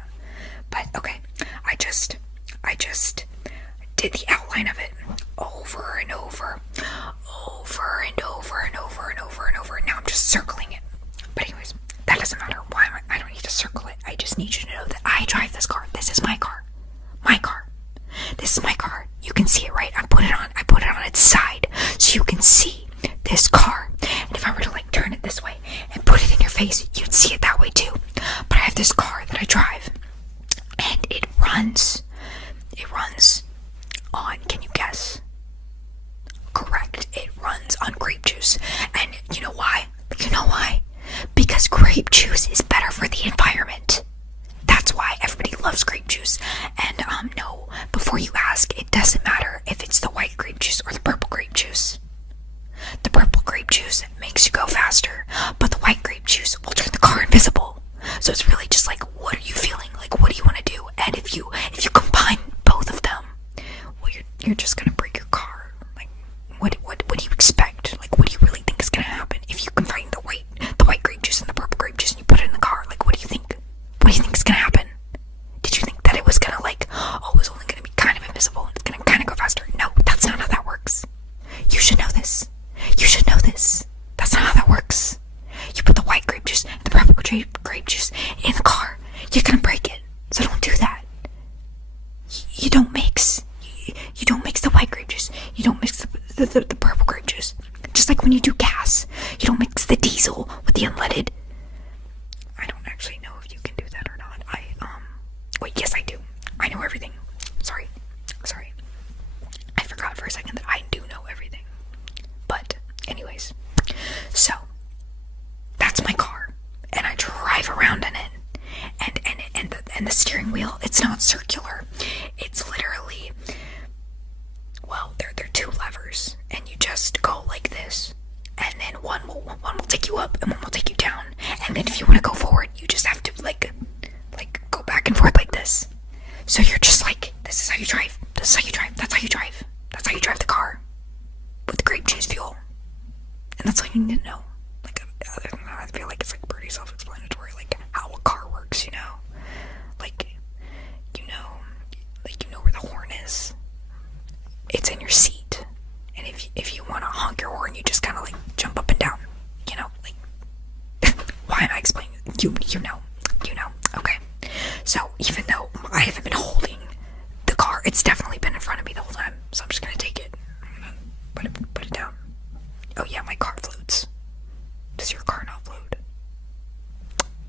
But okay, I just did the outline of it over and over and over and over and over and over. And now I'm just circling it. But anyways, that doesn't matter. I don't need to circle it. I just need you to know that I drive this car. This is my car. My car. This is my car. You can see it, right? I put it on its side so you can see this car. And if I were to like turn it this way and put it in your face, you'd see it that way too. But I have this car that I drive, and it runs on, can you guess? Correct. It runs on grape juice. And you know why? Because grape juice is better for the environment. That's why everybody loves grape juice. And no, before you ask, it doesn't matter if it's the white grape juice or the purple grape juice. The purple grape juice makes you go faster, but the white grape juice will turn the car invisible. So it's really just like, what are you feeling? Like, what do you want to do? And if you combine both of them, well, you're just gonna break your car. Like, what do you expect? Like, what do you really think is gonna happen if you combine the white grape juice and the purple grape juice and you put it in the car? Like, what do you think? What do you think is gonna happen? Did you think that it was gonna like, oh, it was only gonna be kind of invisible and it's gonna kind of go faster? No, that's not how that works. You should know this. That's not how that works. You put the white grape juice and the purple grape juice in the car, you're gonna break it. So don't do that. You don't mix. You don't mix the white grape juice. You don't mix the purple grape juice. Just like when you do gas, you don't mix the diesel with the unleaded. I don't actually know if you can do that or not. Wait, yes I do. I know everything. Sorry. I forgot for a second that I do know everything. But anyways, so that's my car, and I drive around in it, and the steering wheel, it's not circular. It's literally, well, they're two levers, and you just go like this, and then one will take you up and one will take you down, and then if you want to go forward, you just have to like go back and forth like this. So you're just like, this is how you drive. That's how you drive the car with the grape juice fuel. And that's all you need to know. Like, other than that, I feel like it's like pretty self-explanatory, like how a car works, you know? Like, you know where the horn is. It's in your seat. And if you want to honk your horn, you just kind of like jump up and down, you know? Like, why am I explaining? You know. Okay. So even though I haven't been holding the car, it's definitely been in front of me the whole time. So I'm just gonna take it. Put it down. Oh yeah, my car floats. Does your car not float?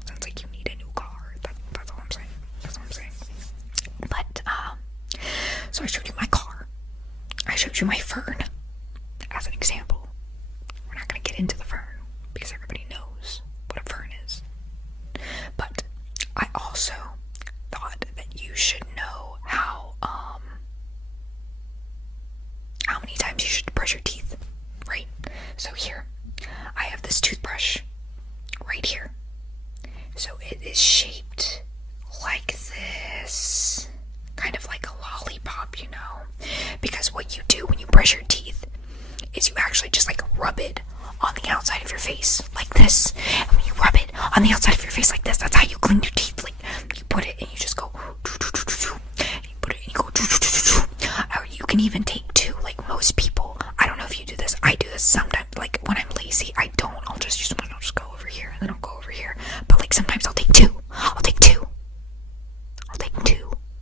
Sounds like you need a new car. That's all I'm saying. But so I showed you my car. I showed you my fern as an example. We're not gonna get into the fern because everybody knows what a fern is. But I also thought that you should know how many times you should brush your teeth, right? So here, I have this toothbrush right here. So it is shaped like this, kind of like a lollipop, you know? Because what you do when you brush your teeth is you actually just like rub it on the outside of your face like this. And when you rub it on the outside of your face like this, that's how you clean your teeth. Like, you put it and you just go, and you put it and you go, or you can even take two, like most people. I don't know if you do this. I do this sometimes. Like when I'm lazy, I don't. I'll just use one. I'll just go over here and then I'll go over here. But like Like sometimes I'll take two. I'll take two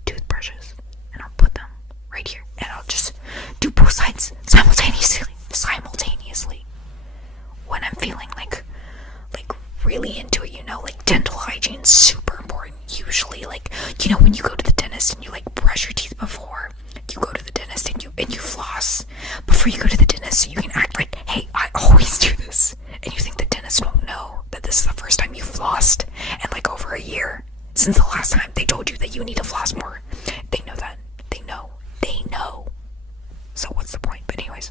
toothbrushes and I'll put them right here and I'll just do both sides simultaneously when I'm feeling like really into it, you know, like dental hygiene is super important. Usually, like, you know, when you go to the dentist and you like brush your teeth before you go to the dentist and you floss before you go to the dentist, so you can act like, hey, I always do this, and you think the dentist won't know that this is the first time you flossed in like over a year since the last time they told you that you need to floss more. They know that. They know. So what's the point? But anyways,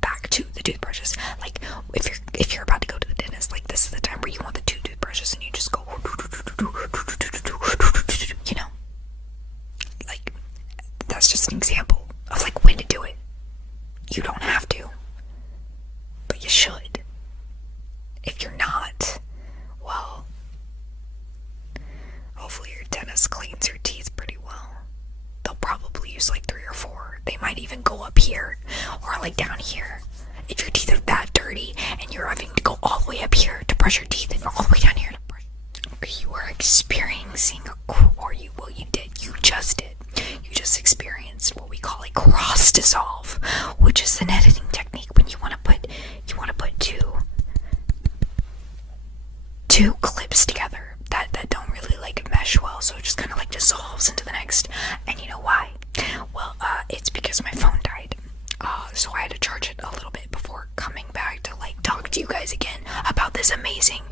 back to the toothbrushes. Like if you're about to go to the dentist, like this is the time where you want the two toothbrushes and you just go, you know, like that's just an example of like when to do it. You don't have to, but you should. If you're not, well, hopefully your dentist cleans your teeth pretty well. They'll probably use like 3 or 4. They might even go up here or like down here. If your teeth are that dirty and you're having to go all the way up here to brush your teeth and all the way down here to brush, you are experiencing you just experienced what we call a cross dissolve, which is an editing technique when you want to put two clips together that don't really like mesh well, so it just kind of like dissolves into the next. And you know why? Well, it's because my phone died, so I had to charge it a little bit before coming back to like talk to you guys again about this amazing.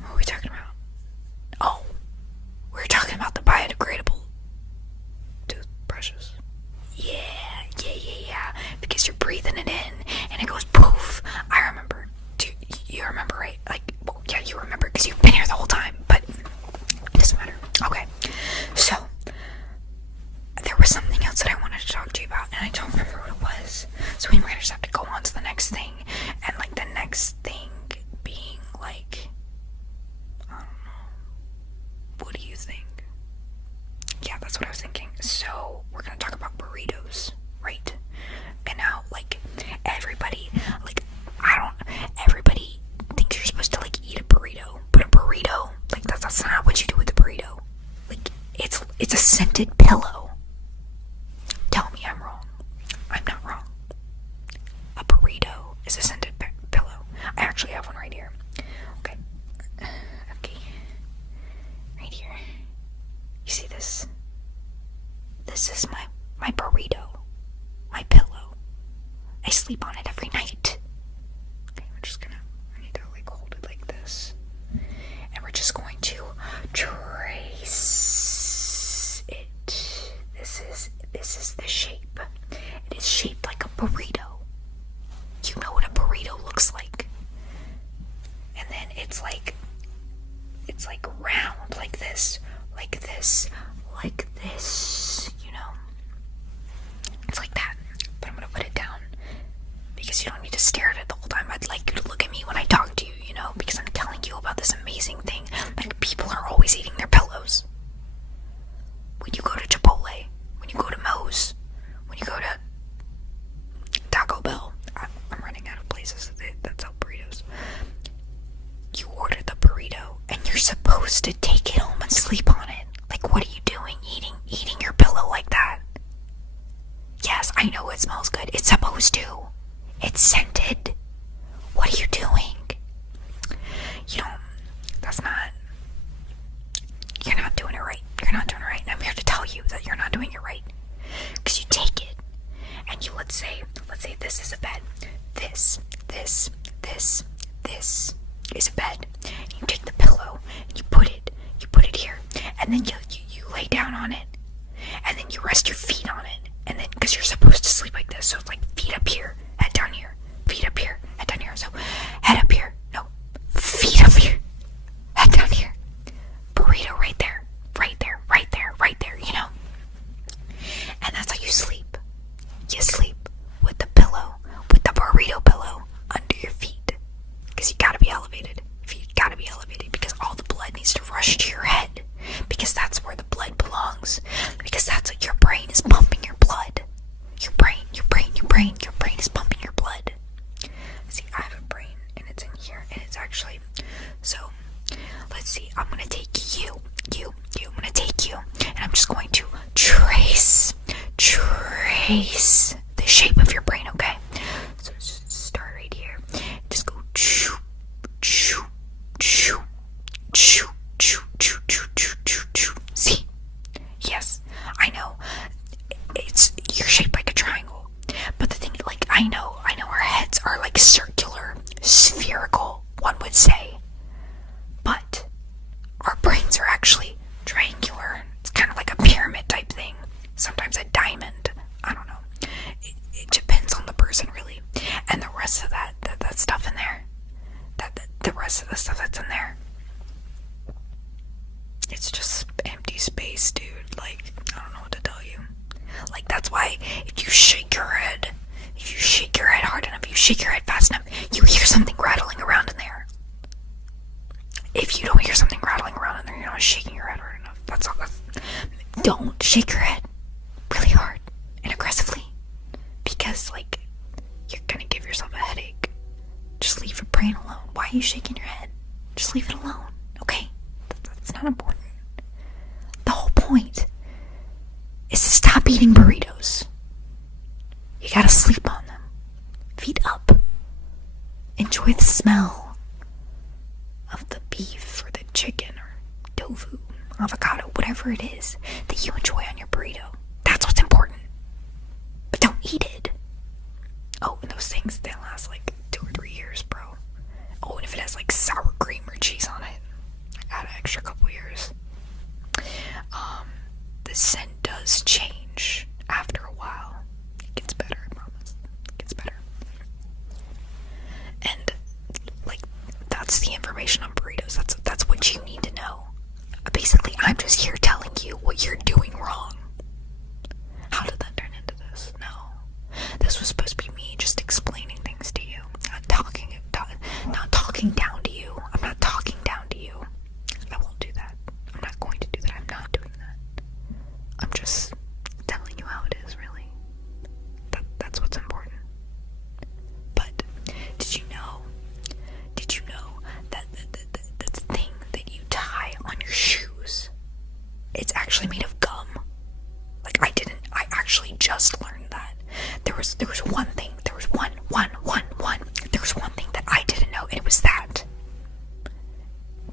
What were we talking about? Oh, we were talking about the biodegradable toothbrushes. Yeah. Because you're breathing it in and it goes poof. I remember. You remember, right? Like, well, yeah, you remember because you've been here the whole time, but it doesn't matter. Okay, so there was something else that I wanted to talk to you about, and I don't remember what it was. So we might just have to go on to the next thing, and like the next thing being like, I don't know. What do you think? Yeah, that's what I was thinking. So we're gonna talk about burritos, right? And now, like, everybody thinks you're supposed to like eat a burrito, but a burrito, like that's not what you do with a burrito. Like it's a scented pillow. Tell me I'm wrong. I'm not wrong. A burrito is a scented pillow. I actually have one right here. Okay, right here. You see this? This is my burrito, my pillow. I sleep on it every night. Okay, I need to like hold it like this. And we're just going to trace it. This is the shape. It is shaped like a burrito. You know what a burrito looks like. And then it's like round like this, you know. It's like that. But I'm gonna put it down because you don't need to stare at it the whole time. I'd like you to look at me when I talk to you, you know, because I'm telling you about this amazing thing. Like, people are always eating their pillows. When you go to Chipotle, when you go to Moe's, when you go to Taco Bell, I'm running out of places that sell burritos. You order the burrito and you're supposed to take it home and sleep on it. Like, what are you doing eating your pillow like that? Yes, I know it smells good. It's supposed to. It's scented. What are you doing? You don't, you're not doing it right. You're not doing it right. And I'm here to tell you that you're not doing it right. Because you take it and you, let's say this is a bed. This is a bed. And you take the pillow and you put it here. And then you lay down on it. And then you rest your feet on it. And then, because you're supposed to sleep like this, so it's like feet up here, head down here, feet up here, head down here. So head up here, no, feet up here, head down here, burrito right there, you know. And that's how you sleep. You sleep with the pillow, with the burrito pillow under your feet, because you gotta be elevated. Feet gotta be elevated because all the blood needs to rush to your head, because that's where the blood belongs. Because that's what your brain is pumping your blood. Your brain is pumping your blood. See, I have a brain and it's in here, and it's actually So, let's see. I'm gonna take you. I'm gonna take you, and I'm just going to trace the shape of your brain, okay? So just start right here. Just go choo, choo, choo, choo, choo, choo, choo, choo, choo, choo. See? Yes, I know. You're shaped like a triangle. But the thing, like, I know our heads are like circular, spherical, one would say. But our brains are actually triangular. It's kind of like a pyramid type thing. Sometimes a diamond. I don't know. It depends on the person, really. And the rest of that stuff in there, the rest of the stuff that's in there, it's just empty space, dude. Like, I don't know what to tell you. Like, that's why if you shake your head hard enough, you shake your head fast enough, you hear something rattling around in there. If you don't hear something rattling around in there, you're not shaking your head hard enough. That's all. Don't shake your head really hard and aggressively, because, like, you're gonna give yourself a headache. Just leave your brain alone. Why are you shaking your head? Just leave it alone, okay? That's not important. The whole point is to stop eating burritos. You gotta sleep on them. Feet up. Enjoy the smell of the beef or the chicken or tofu, avocado, whatever it is that you enjoy on your burrito. That's what's important. But don't eat it. Oh, and those things, they last like 2 or 3 years, bro. Oh, and if it has like sour cream or cheese on it, add an extra couple years. The scent does change after a while. It gets better, I promise. It gets better. And, like, that's the information on burritos. That's what you need to know. Basically, I'm just here telling you what you're doing wrong. How did that turn into this? No. This was supposed to be me just explaining things to you. Not talking down to you. I'm not talking down to you. I won't do that. I'm not going to do that. I'm not doing that. I'm just telling you how it is, really. That's what's important. But did you know that the thing that you tie on your shoes, it's actually made of gum? Like, I actually just learned that. There was one thing. There was one thing that I didn't know, and it was that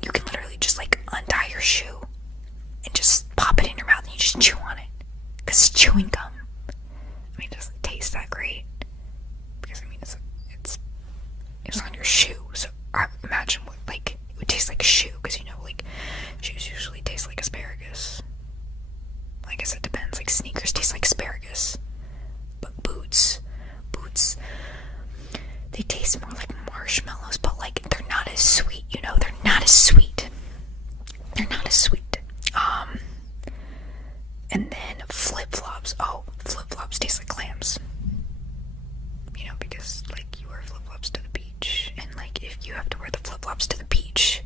you can literally just, like, untie your shoe and just pop it in your mouth and you just chew on it. Because it's chewing gum. I mean, it doesn't taste that great. Because, I mean, it's on your shoe. So I imagine what, like, it would taste like a shoe. Because, you know, like, shoes usually taste like asparagus. I guess it depends. Like, sneakers taste like asparagus. But boots, they taste more like marshmallows, but, like, they're not as sweet, you know? They're not as sweet. And then flip-flops. Oh, flip-flops taste like clams. You know, because, like, you wear flip-flops to the beach, and, like, if you have to wear the flip-flops to the beach,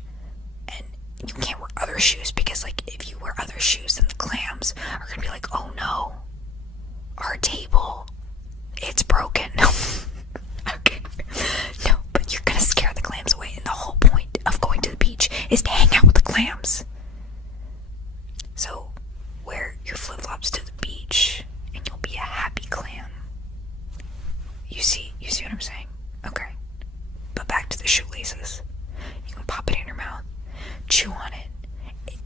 and you can't wear other shoes, because, like, if you wear other shoes, then the clams are gonna be like, oh no, our table, it's broken. Okay. No, but you're gonna scare the clams away, and the whole point of going to the beach is to hang out with the clams. So, wear your flip-flops to the beach, and you'll be a happy clam. You see what I'm saying? Okay. But back to the shoelaces. You can pop it in your mouth, chew on it.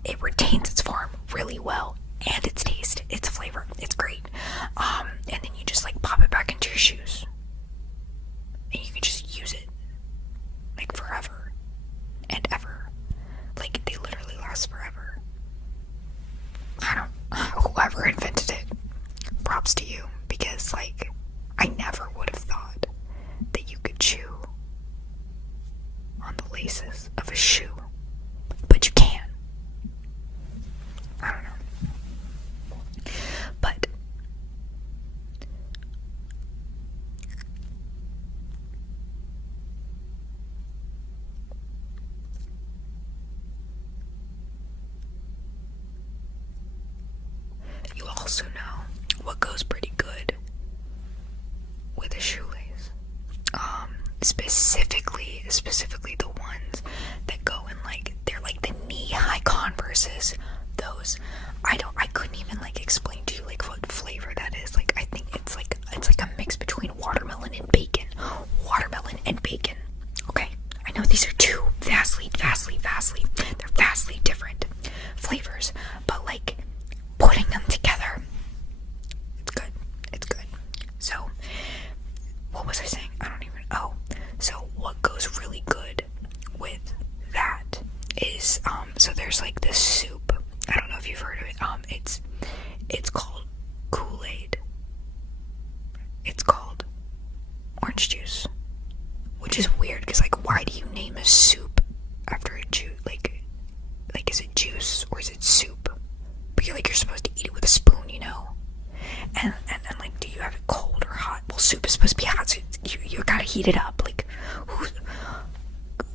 It retains its form really well, and its taste, its flavor. It's great. And then you just, like, pop it back into your shoes. And you can just use it, like, forever and ever. Like, they literally last forever. Whoever invented it, props to you, because, like, I never would have thought that you could chew on the laces of a shoe, but you can. I don't know. But you also know what goes pretty good with a shoelace. Specifically the ones that go is, so there's like this soup. I don't know if you've heard of it. It's called Kool-Aid. It's called orange juice, which is weird because, like, why do you name a soup after a juice? Like, is it juice or is it soup? But you're supposed to eat it with a spoon, you know? And like, do you have it cold or hot? Well, soup is supposed to be hot, so you gotta heat it up. Like,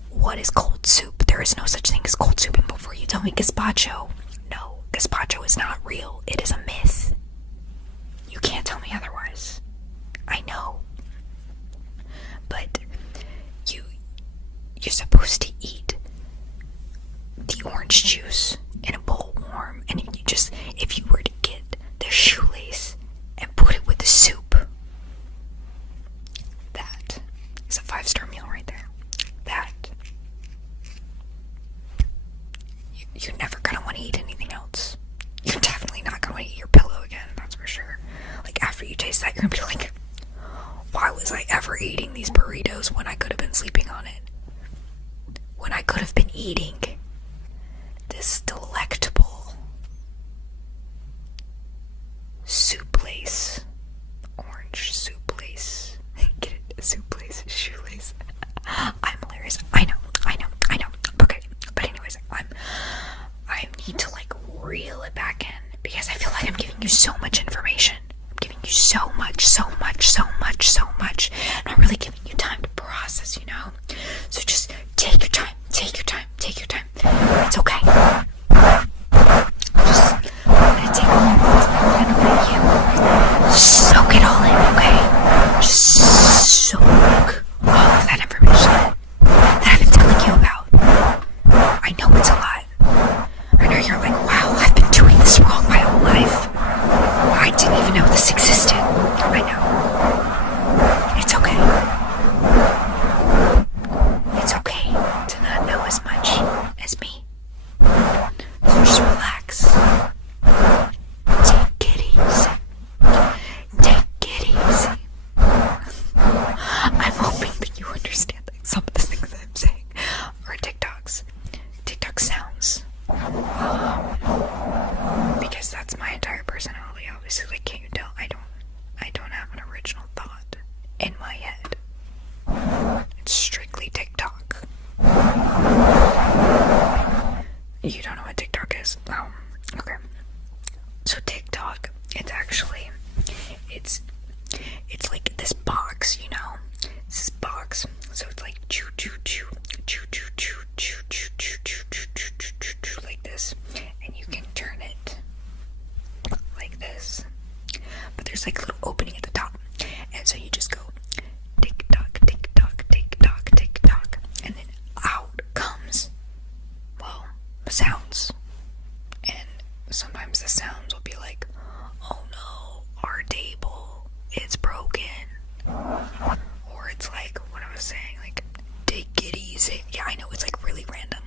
what is cold soup? There is no such thing as cold soup. And before you tell me gazpacho, no, gazpacho is not real. It is a myth. You can't tell me otherwise. I know. But you're supposed to eat the orange juice in a bowl warm, and if you were to get the shoelace and put it with the soup, that is a 5-star meal right there. That you're never gonna want to eat anything else. You're definitely not gonna want to eat your pillow again, that's for sure. Like, after you taste that, you're gonna be like, why was I ever eating these burritos when I could have been sleeping on it? When I could have been eating this delectable soup lace, orange soup lace. Get it? Soup lace, shoelace. I'm hilarious. I know. Okay, but anyways, I need to, like, reel it back in because I feel like I'm giving you so much information. I'm giving you so much, and I'm really giving you time to process, you know? So just take your time. It's okay. Just, I'm gonna take all of this, and I'm gonna let you soak it all in, okay? Just soak all of that information that I've been telling you about. I know it's a lot. I know you're like, wow, I've been doing this wrong my whole life. I didn't even know this existed. I know. It's okay. It's okay to not know as much as me. So just relax. Take it easy. I'm hoping that you understand, like, some of the things that I'm saying are TikTok sounds. Because that's my entire personality, obviously. Like, can't you tell? I don't have an original thought in my head. It's strictly TikTok. You don't know what TikTok is? Okay. So TikTok, it's like this box, you know? It's this box. So it's like choo choo choo choo choo choo choo choo choo choo choo choo choo like this. And you can turn it like this. But there's like a little opening at the top. And so you just go tick tock, tick tock, tick tock, tick tock. And then out comes, well, sounds. And sometimes the sounds will be like, oh no, our table is broken. Or it's like what I was saying, like, take it easy. Yeah, I know, it's like really random.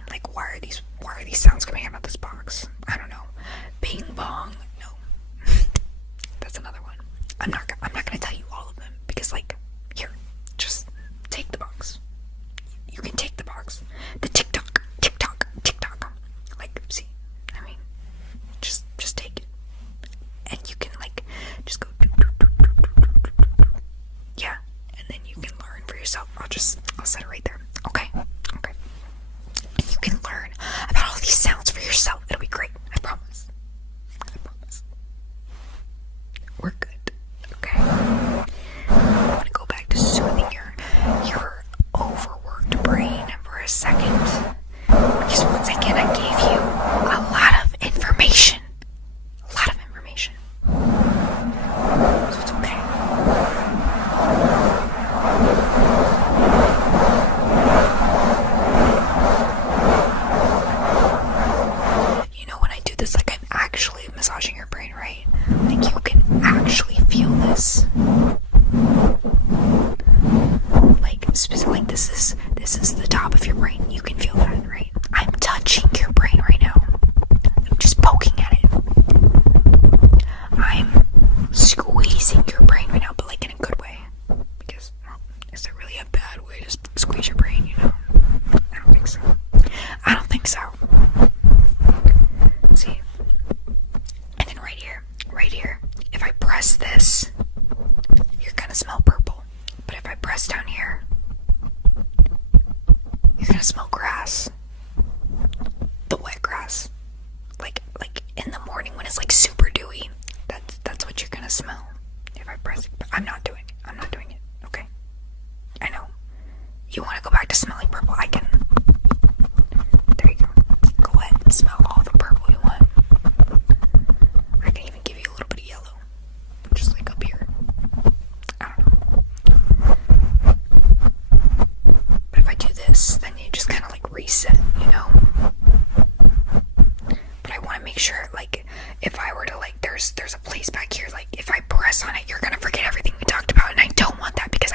there's a place back here, like if I press on it, you're gonna forget everything we talked about, and I don't want that because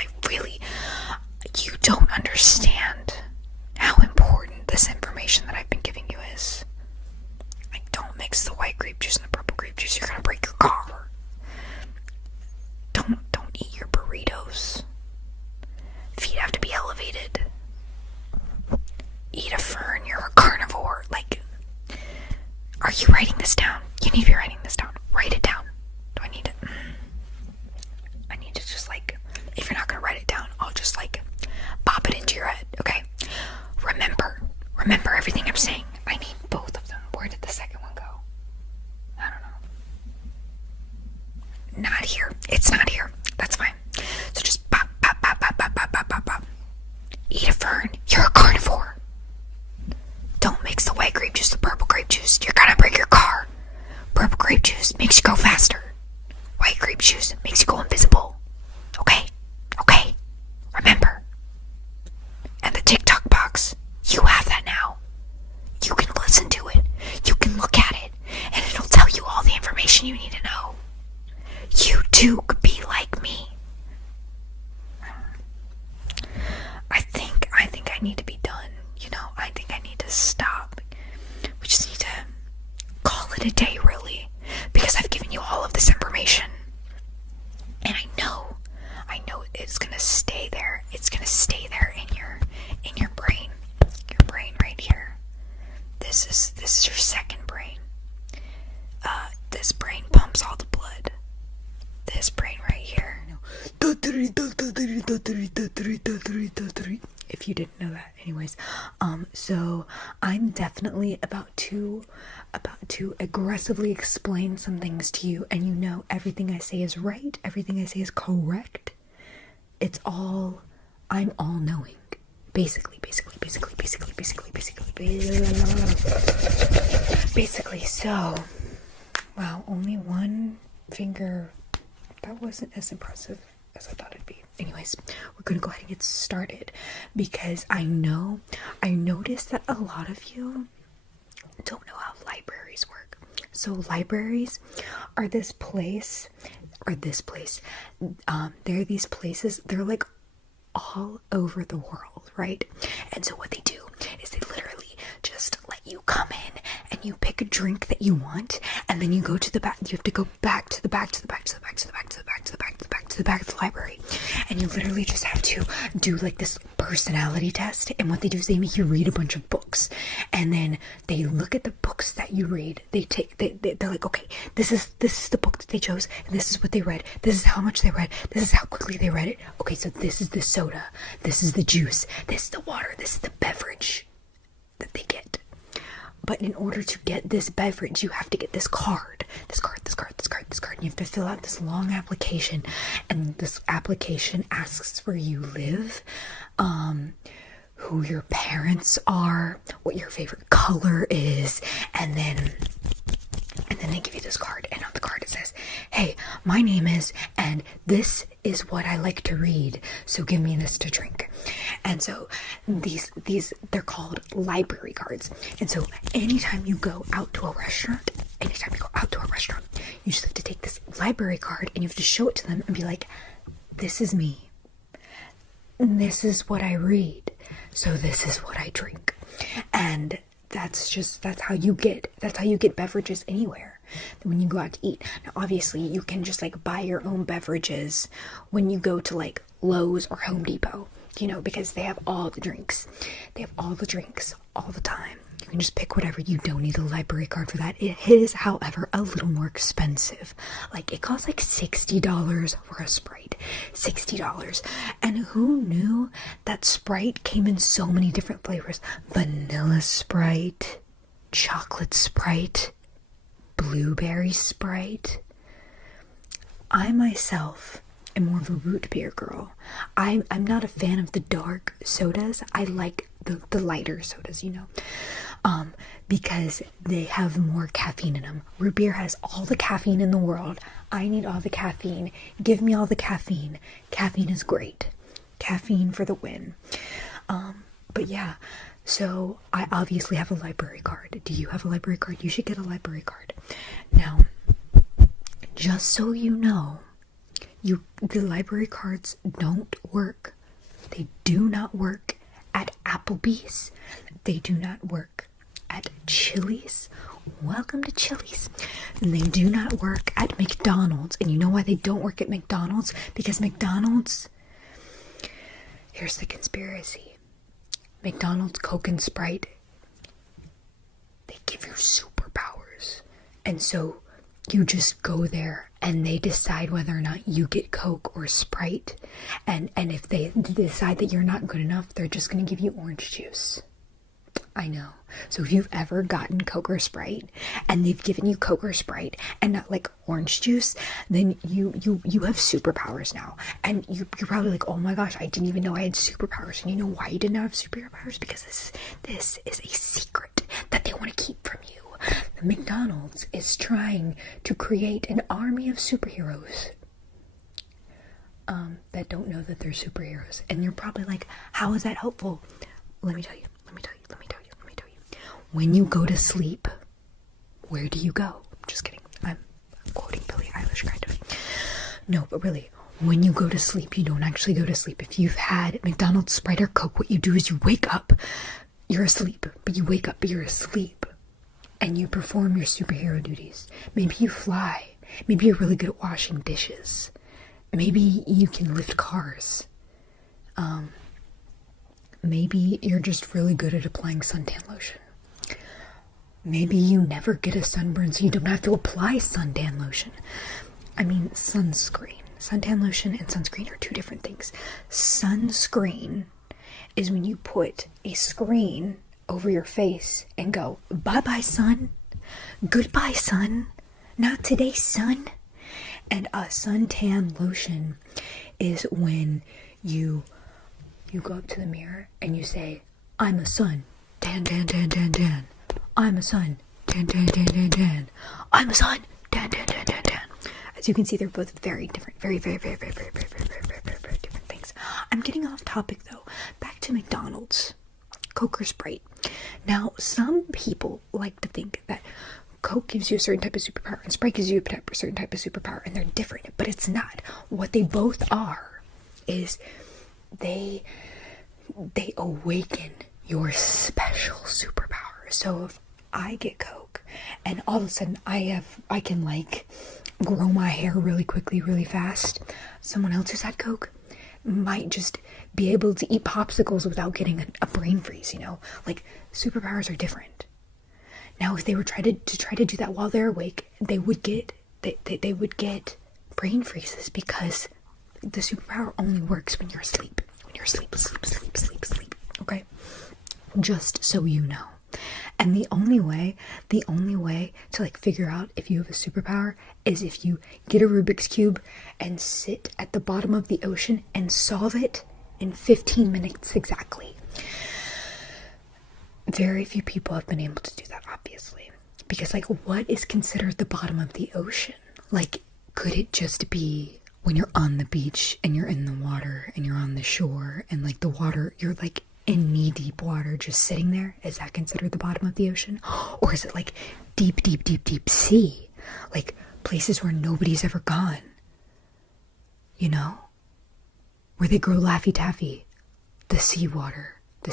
you don't understand how important this information that I've been giving you is. Like, don't mix the white grape juice and the purple grape juice. You're gonna break your car. Don't eat your burritos. Feet have to be elevated. Eat a fern. You're a carnivore. Like, are you writing this down? You need to be writing this down. Write it down. Do I need it? I need to just like, if you're not gonna write it down, I'll just like pop it into your head, okay? Remember everything I'm saying. I need both of them. Where did the second one go? I don't know. Not here. It's not here. That's fine. So just pop, pop, pop, pop, pop, pop, pop, pop, pop. Eat a fern. You're a carnivore. Don't mix the white grape juice, the purple grape juice. You're gonna break your car. Purple grape juice makes you go faster. White grape juice makes you go invisible. Okay? Okay? Remember. And the TikTok box, you have that now. You can listen to it. You can look at it. And it'll tell you all the information you need to know. You too could be like me. I think I need to be done. You know, I think I need to stop. We just need to call it a day, really. Because I've given you all of this information. And I know it's gonna stay there. It's gonna stay there in your brain. Your brain right here. This is your second brain. This brain pumps all the blood. This brain right here. If you didn't know that, anyways. So I'm definitely about to aggressively explain some things to you, and you know everything I say is right, everything I say is correct. I'm all knowing. Basically, so, wow, only one finger. That wasn't as impressive as I thought it'd be. Anyways, we're gonna go ahead and get started because I noticed that a lot of you don't know how libraries work. So libraries are they're these places, they're like all over the world, right? And so what they do is they literally just let you come in and you pick a drink that you want, and then you go to the back. You have to go back to the back of the library, and you literally just have to do like this personality test. And what they do is they make you read a bunch of books, and then they look at the books that you read. They're like, okay, this is the book that they chose, and this is what they read. This is how much they read. This is how quickly they read it. Okay, so this is the soda. This is the juice. This is the water. This is the beverage that they get. But in order to get this beverage, you have to get this card. And you have to fill out this long application. And this application asks where you live, who your parents are, what your favorite color is, and then they give you this card. And on the card it says, hey, my name is, and this is what I like to read, so give me this to drink. And so these they're called library cards. And so anytime you go out to a restaurant, you just have to take this library card and you have to show it to them and be like, this is me. This is what I read. So this is what I drink. And that's how you get beverages anywhere when you go out to eat. Now obviously you can just like buy your own beverages when you go to like Lowe's or Home Depot, you know, because they have all the drinks. They have all the drinks all the time. You can just pick whatever. You don't need a library card for that. It is, however, a little more expensive. Like, it costs like $60 for a Sprite. $60. And who knew that Sprite came in so many different flavors? Vanilla Sprite, chocolate Sprite, blueberry Sprite. I myself am more of a root beer girl. I'm not a fan of the dark sodas. I like the lighter sodas, you know, because they have more caffeine in them. Root beer has all the caffeine in the world. I need all the caffeine. Give me all the caffeine. Caffeine is great. Caffeine for the win. But yeah, so I obviously have a library card. Do you have a library card? You should get a library card. Now, Just so you know, the library cards don't work. They do not work at Applebee's. They do not work at Chili's. Welcome to Chili's. And they do not work at McDonald's. And you know why they don't work at McDonald's? Because McDonald's, here's the conspiracy. McDonald's, Coke, and Sprite, they give you superpowers. And so you just go there and they decide whether or not you get Coke or Sprite. And if they decide that you're not good enough, they're just going to give you orange juice. I know. So if you've ever gotten Coke or Sprite and they've given you Coke or Sprite and not like orange juice, then you have superpowers now. And you're probably like, oh my gosh, I didn't even know I had superpowers. And you know why you didn't have superpowers? Because this is a secret that they want to keep from you. McDonald's is trying to create an army of superheroes that don't know that they're superheroes. And you're probably like, how is that helpful? Let me tell you. When you go to sleep, where do you go? Just kidding. I'm quoting Billie Eilish, kind of. No, but really, when you go to sleep, you don't actually go to sleep. If you've had McDonald's, Sprite, or Coke, what you do is you wake up, you're asleep, but you wake up, but you're asleep, and you perform your superhero duties. Maybe you fly. Maybe you're really good at washing dishes. Maybe you can lift cars. Maybe you're just really good at applying suntan lotion. Maybe you never get a sunburn, so you don't have to apply suntan lotion. I mean, sunscreen. Suntan lotion and sunscreen are two different things. Sunscreen is when you put a screen over your face and go, bye-bye, sun. Goodbye, sun. Not today, sun. And a suntan lotion is when you go up to the mirror and you say, I'm a sun. Tan, tan, tan, tan, tan. I'm a sun. Tan, tan, tan, tan, tan. I'm a sun. Tan, tan, tan, tan, tan. As you can see, they're both very different. Very different things. I'm getting off topic though. Back to McDonald's. Coke or Sprite. Now, some people like to think that Coke gives you a certain type of superpower and Sprite gives you a certain type of superpower, and they're different, but it's not. What they both are is they awaken your special superpower. So if I get Coke and all of a sudden I can like grow my hair really quickly, really fast, someone else who's had Coke might just be able to eat popsicles without getting a brain freeze, you know? Like, superpowers are different. Now, if they were try to do that while they're awake, they would get brain freezes, because the superpower only works when you're asleep. When you're asleep. Okay? Just so you know. And the only way to like figure out if you have a superpower is if you get a Rubik's Cube and sit at the bottom of the ocean and solve it in 15 minutes exactly. Very few people have been able to do that, obviously. Because like, what is considered the bottom of the ocean? Like, could it just be when you're on the beach and you're in the water and you're on the shore and like the water, you're like in knee-deep water just sitting there? Is that considered the bottom of the ocean? Or is it like deep sea? Like places where nobody's ever gone? You know? Where they grow Laffy Taffy. The seawater, the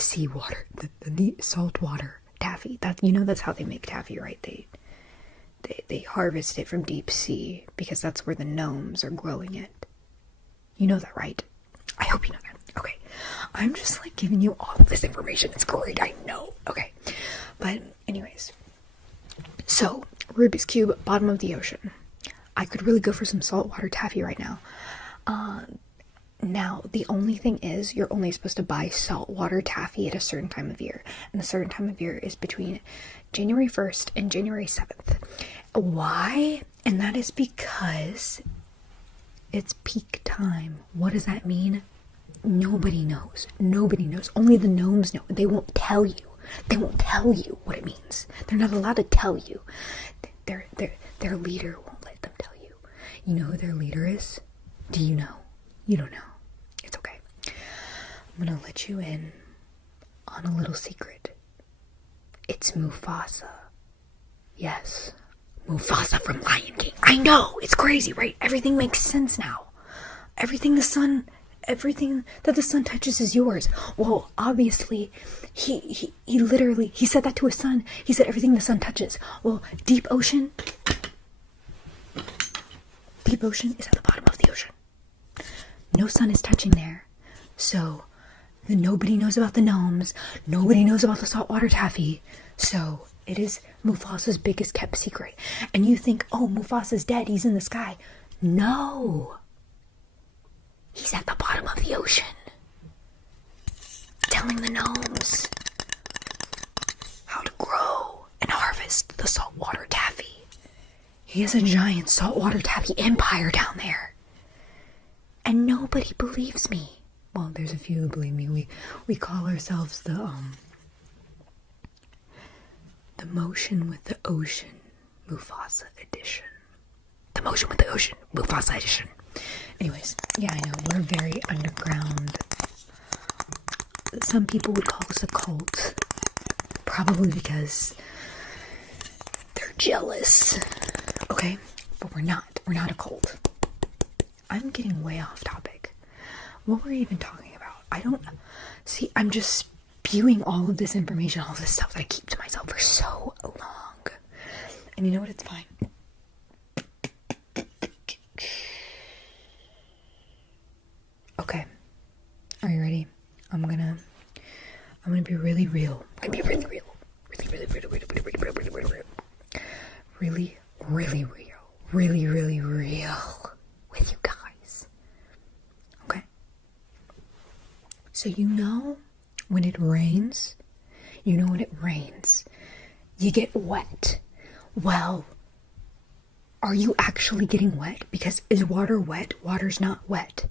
salt water taffy. That, you know, that's how they make taffy, right? They harvest it from deep sea because that's where the gnomes are growing it. You know that, right? I hope you know that. Okay. I'm just like giving you all of this information. It's great, I know. Okay. But anyways. So, Rubik's Cube, bottom of the ocean. I could really go for some saltwater taffy right now. Now, the only thing is, you're only supposed to buy saltwater taffy at a certain time of year. And the certain time of year is between January 1st and January 7th. Why? And that is because it's peak time. What does that mean? Nobody knows. Nobody knows. Only the gnomes know. They won't tell you. They won't tell you what it means. They're not allowed to tell you. Their leader won't let them tell you. You know who their leader is? Do you know? You don't know. It's okay. I'm gonna let you in on a little secret. It's Mufasa. Yes, Mufasa from Lion King. I know, it's crazy, right? Everything makes sense now. Everything that the sun touches is yours. Well, obviously, he literally, he said that to his son. He said everything the sun touches. Well, deep ocean is at the bottom of the ocean. No sun is touching there. So, nobody knows about the gnomes. Nobody knows about the saltwater taffy. So, it is Mufasa's biggest kept secret. And you think, oh, Mufasa's dead. He's in the sky. No. He's at the bottom of the ocean. Telling the gnomes how to grow and harvest the saltwater taffy. He has a giant saltwater taffy empire down there. And nobody believes me. Well, there's a few who believe me. We call ourselves the Motion with the Ocean Mufasa edition. The Motion with the Ocean Mufasa edition. Anyways, yeah, I know, we're very underground. Some people would call us a cult. Probably because they're jealous. Okay? But we're not. We're not a cult. I'm getting way off topic. What were we even talking about? I don't... See, I'm just spewing all of this information, all of this stuff that I keep to myself for so long. And you know what? It's fine. Okay. Are you ready? I'm gonna be really real. I'm gonna be really real. Really real. Really real with you guys. Okay? So when it rains, you get wet. Well, are you actually getting wet? Because is water wet? Water's not wet.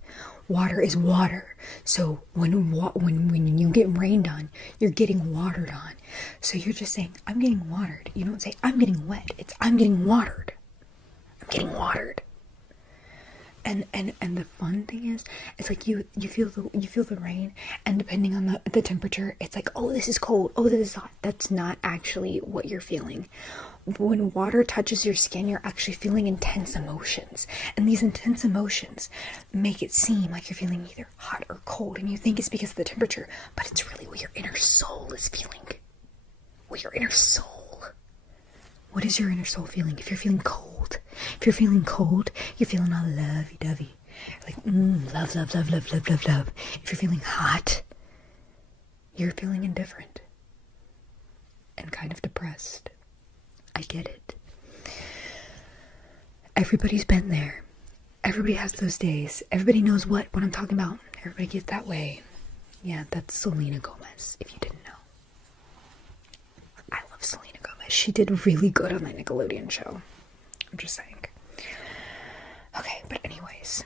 Water is water. So when you get rained on, you're getting watered on. So you're just saying, I'm getting watered. You don't say, I'm getting wet. It's, I'm getting watered. I'm getting watered. And the fun thing is, it's like you feel the rain, and depending on the temperature, it's like, oh, this is cold, oh, this is hot. That's not actually what you're feeling. When water touches your skin, you're actually feeling intense emotions, and these intense emotions make it seem like you're feeling either hot or cold, and you think it's because of the temperature, but it's really what your inner soul is feeling. What your inner soul. What is your inner soul feeling? If you're feeling cold, you're feeling all lovey-dovey. Like, love. If you're feeling hot, you're feeling indifferent and kind of depressed. I get it. Everybody's been there. Everybody has those days. Everybody knows what I'm talking about. Everybody gets that way. Yeah, that's Selena Gomez, if you didn't know. I love Selena Gomez. She did really good on that Nickelodeon show. I'm just saying. Okay, but anyways.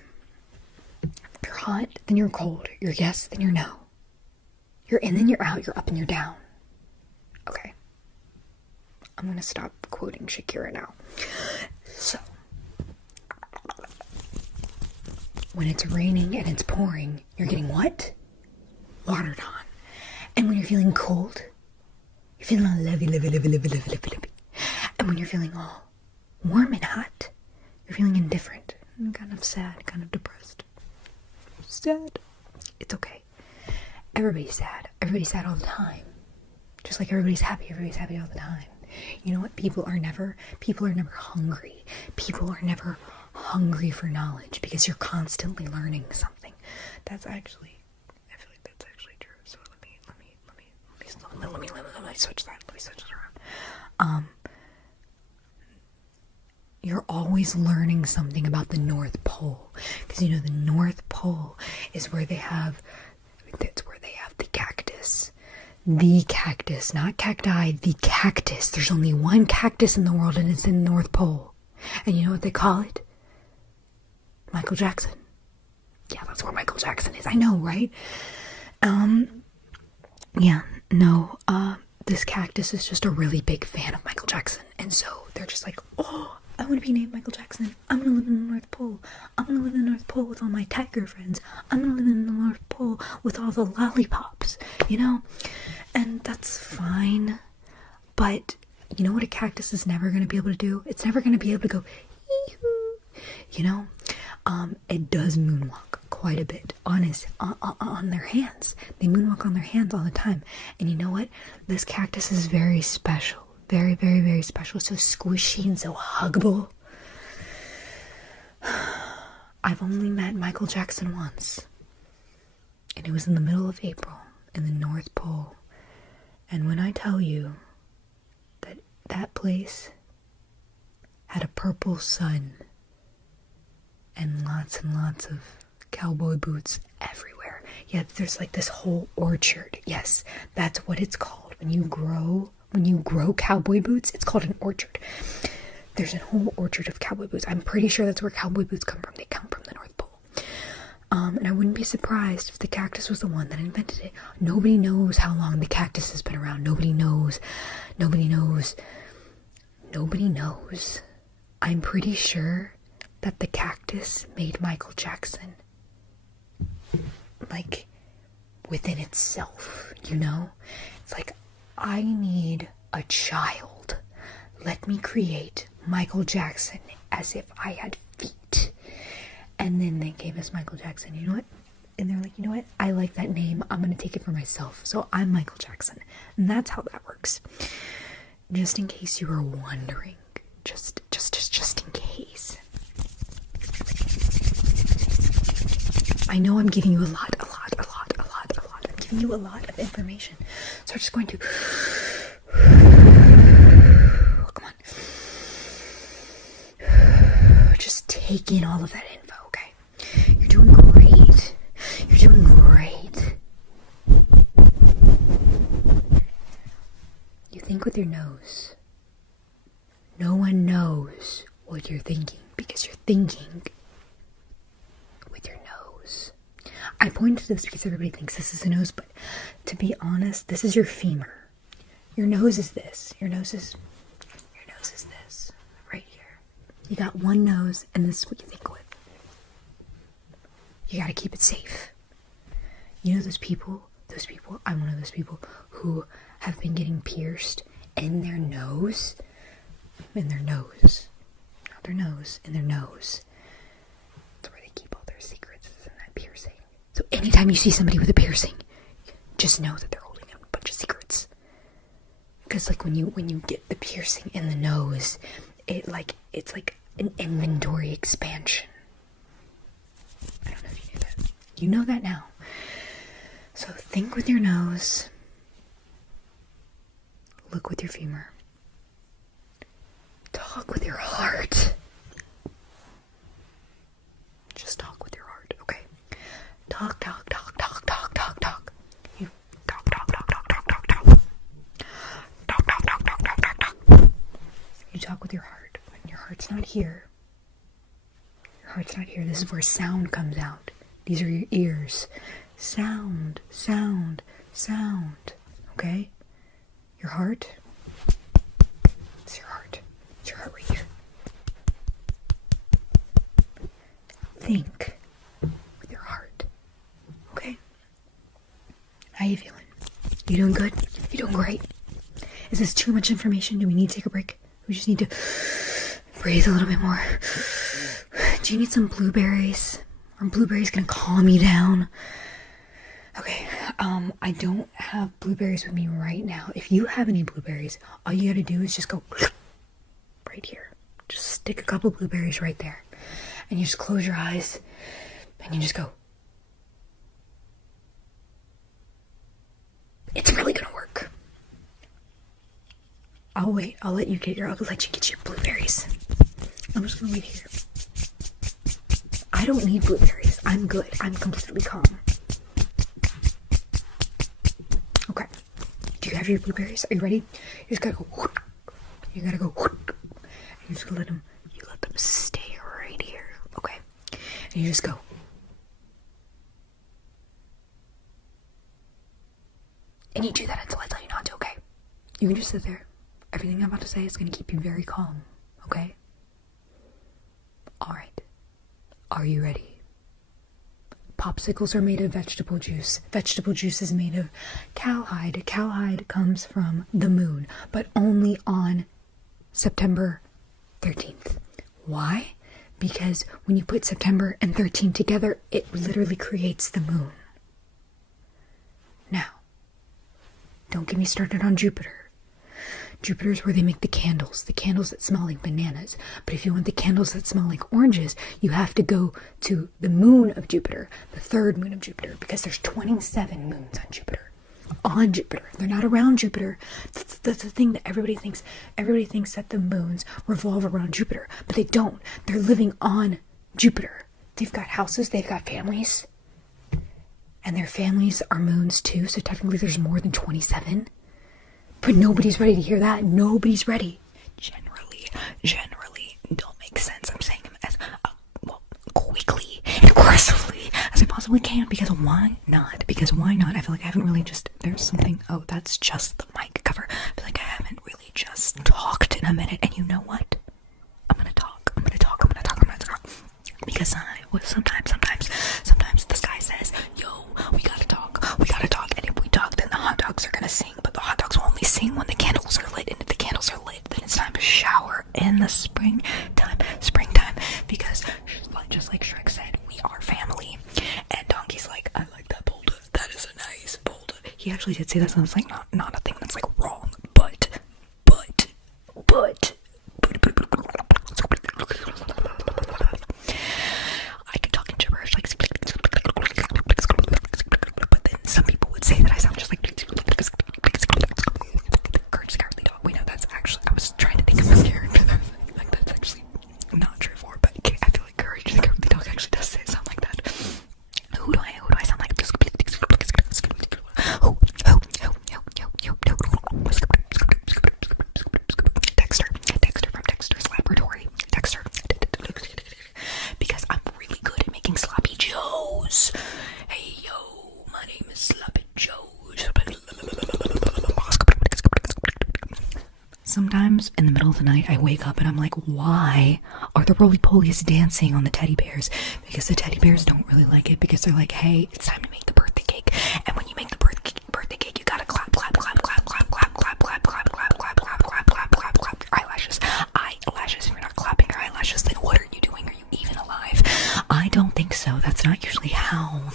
If you're hot, then you're cold. You're yes, then you're no. You're in, then you're out. You're up, and you're down. Okay. I'm gonna stop quoting Shakira now. So, when it's raining and it's pouring, you're getting what? Watered on. And when you're feeling cold, you're feeling all lovey. And when you're feeling all warm and hot, you're feeling indifferent and kind of sad, kind of depressed. Sad. It's okay. Everybody's sad. Everybody's sad all the time. Just like everybody's happy all the time. You know what? People are never hungry. People are never hungry for knowledge because you're constantly learning something. I feel like that's actually true. So let me switch that. Let me switch it around. You're always learning something about the North Pole, because you know the North Pole is where they have the cactus. The cactus, not cacti, the cactus. There's only one cactus in the world, and it's in the North Pole. And you know what they call it? Michael Jackson. Yeah, that's where Michael Jackson is. I know, right? This cactus is just a really big fan of Michael Jackson. And so they're just like, oh, I want to be named Michael Jackson. I'm going to live in the North Pole. I'm going to live in the North Pole with all my tiger friends. I'm going to live in the North Pole with all the lollipops, you know? And that's fine. But You know what a cactus is never going to be able to do? It's never going to be able to go, ee-hoo. You know? It does moonwalk quite a bit on their hands. They moonwalk on their hands all the time. And you know what? This cactus is very special. Very, very, very special. So squishy and so huggable. I've only met Michael Jackson once. And it was in the middle of April in the North Pole. And when I tell you that that place had a purple sun and lots of cowboy boots everywhere. Yeah, there's like this whole orchard. Yes, that's what it's called. When you grow cowboy boots, it's called an orchard. There's a whole orchard of cowboy boots. I'm pretty sure that's where cowboy boots come from. They come from the North Pole. And I wouldn't be surprised if the cactus was the one that invented it. Nobody knows how long the cactus has been around. Nobody knows. I'm pretty sure that the cactus made Michael Jackson. Like, within itself, you know? It's like, I need a child. Let me create Michael Jackson as if I had feet. And then they gave us Michael Jackson. You know what? And they're like, you know what? I like that name. I'm going to take it for myself. So I'm Michael Jackson. And that's how that works. Just in case you were wondering. Just in case. I know I'm giving you a lot. I'm giving you a lot of information. So I'm just going to... Come on. Just take in all of that info, okay? You're doing great. You think with your nose. No one knows what you're thinking because you're thinking with your nose. I pointed to this because everybody thinks this is a nose, but to be honest, this is your femur. Your nose is this. Your nose is this. Right here. You got one nose, and this is what you think with. You gotta keep it safe. You know those people, I'm one of those people who have been getting pierced in their nose. In their nose. Not their nose, in their nose. That's where they keep all their secrets, is in that piercing. So anytime you see somebody with a piercing, just know that they're holding a bunch of secrets. Because like when you get the piercing in the nose, it's like an inventory expansion. I don't know if you knew that. You know that now. So think with your nose. Look with your femur. Talk with your heart. Just talk with your heart, okay? Talk. You talk. You talk with your heart. When your heart's not here. This is where sound comes out. These are your ears. Sound. Okay? Your heart. It's your heart. It's your heart right here. Think with your heart. Okay? How you feeling? You doing good? You doing great? Is this too much information? Do we need to take a break? We just need to breathe a little bit more. Do you need some blueberries? Are blueberries gonna calm you down? Okay, I don't have blueberries with me right now. If you have any blueberries, all you gotta do is just go right here. Just stick a couple blueberries right there. And you just close your eyes, and you just go. It's really gonna work. I'll wait. I'll let you get your blueberries. I'm just gonna wait here. I don't need blueberries. I'm good. I'm completely calm. Okay. Do you have your blueberries? Are you ready? You just gotta go. You gotta go. You just let them stay right here. Okay. And you just go. And you do that until I tell you not to, okay? You can just sit there. Everything I'm about to say is gonna keep you very calm, okay? Alright. Are you ready? Popsicles are made of vegetable juice. Vegetable juice is made of cowhide. Cowhide comes from the moon, but only on September 13th. Why? Because when you put September and 13 together, it literally creates the moon. Now, don't get me started on Jupiter. Jupiter's where they make the candles that smell like bananas. But if you want the candles that smell like oranges, you have to go to the moon of Jupiter, the third moon of Jupiter, because there's 27 moons on Jupiter. On Jupiter. They're not around Jupiter. That's the thing that everybody thinks. Everybody thinks that the moons revolve around Jupiter, but they don't. They're living on Jupiter. They've got houses, they've got families, and their families are moons too, so technically there's more than 27. But nobody's ready to hear that. Nobody's ready. Generally don't make sense. I'm saying them as quickly and aggressively as I possibly can, because why not? I feel like I haven't really there's something, that's just the mic cover. I feel like I haven't really just talked in a minute, and you know what? I'm gonna talk. Because sometimes this guy says, yo, we gotta talk, and if we talk, then the hot dogs are gonna sing, but the hot dogs will only sing when the candles are lit, and if the candles are lit, then it's time to shower in the springtime, because just like Shrek said, we are family, and Donkey's like, I like that boulder, that is a nice boulder. He actually did say that, so it's like not a thing that's like wrong, but I can talk in gibberish, like, but then some people would say that I sound just like Courage the Cowardly Dog. Wait, no, that's actually, I was trying to think of a character like that's actually not true for, but I feel like Courage the Cowardly Dog actually does sound like that. Who do I sound like? Dexter from Dexter's Laboratory. Dexter. Because I'm really good at making sloppy joes. Hey yo, my name is Sloppy Joes. Sometimes in the middle of the night I wake up and I'm like, why are the roly-polies dancing on the teddy bears? Because the teddy bears don't really like it, because they're like, hey, it's time to make the birthday cake. And when you make the birthday cake, you gotta clap. Eyelashes. If you're not clapping your eyelashes, then what are you doing? Are you even alive? I don't think so. It's not usually how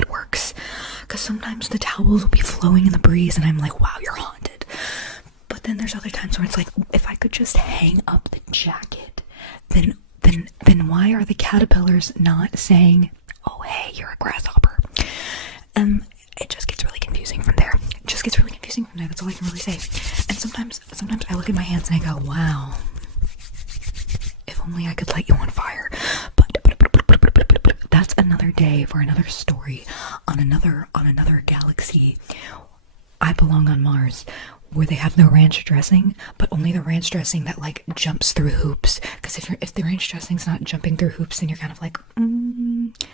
it works. Because sometimes the towels will be flowing in the breeze and I'm like, wow, you're haunted. But then there's other times where it's like, if I could just hang up the jacket, then why are the caterpillars not saying, oh hey, you're a grasshopper? It just gets really confusing from there. That's all I can really say. And sometimes I look at my hands and I go, wow, if only I could light you on fire. But that's another day for another story on another galaxy. I belong on Mars, where they have no ranch dressing, but only the ranch dressing that like jumps through hoops. Because if the ranch dressing's not jumping through hoops, then you're kind of like,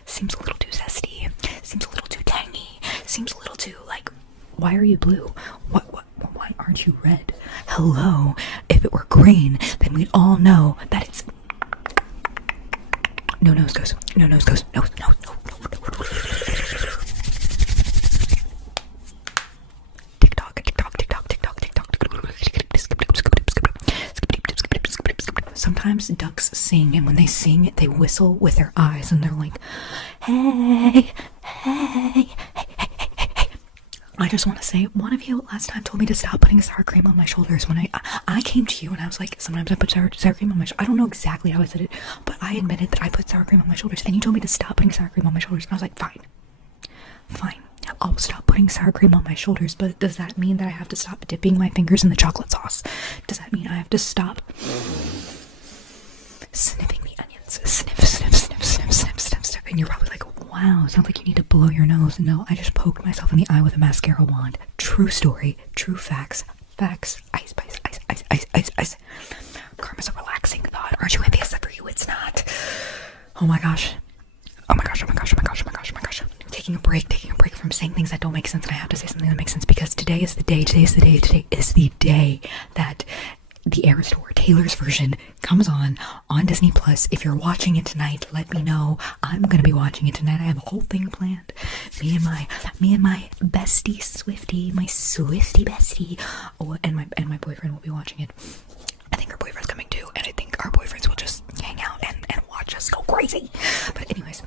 seems a little too zesty, seems a little too tangy, seems a little too like, why are you blue? Why aren't you red? Hello, if it were green, then we'd all know that it's no nose goes. Sometimes ducks sing, and when they sing, they whistle with their eyes, and they're like, hey. I just want to say, one of you last time told me to stop putting sour cream on my shoulders. When I came to you and I was like, sometimes I put sour cream on my shoulders. I don't know exactly how I said it, but I admitted that I put sour cream on my shoulders, and you told me to stop putting sour cream on my shoulders, and I was like, fine, I'll stop putting sour cream on my shoulders. But does that mean that I have to stop dipping my fingers in the chocolate sauce? Does that mean I have to stop sniffing the onions? Sniff, and you're probably like, wow, sounds like you need to blow your nose. No, I just poked myself in the eye with a mascara wand. True story, true facts. Ice. Karma's a relaxing thought. Aren't you envious that for you it's not? Oh my gosh. Taking a break from saying things that don't make sense, and I have to say something that makes sense, because today is the day that the Eras Tour, Taylor's version, comes on Disney Plus. If you're watching it tonight, let me know. I'm gonna be watching it tonight. I have a whole thing planned. Me and my bestie Swifty, my Swifty bestie, and my boyfriend will be watching it. I think our boyfriend's coming too, and I think our boyfriends will just hang out and watch us go crazy. But anyways,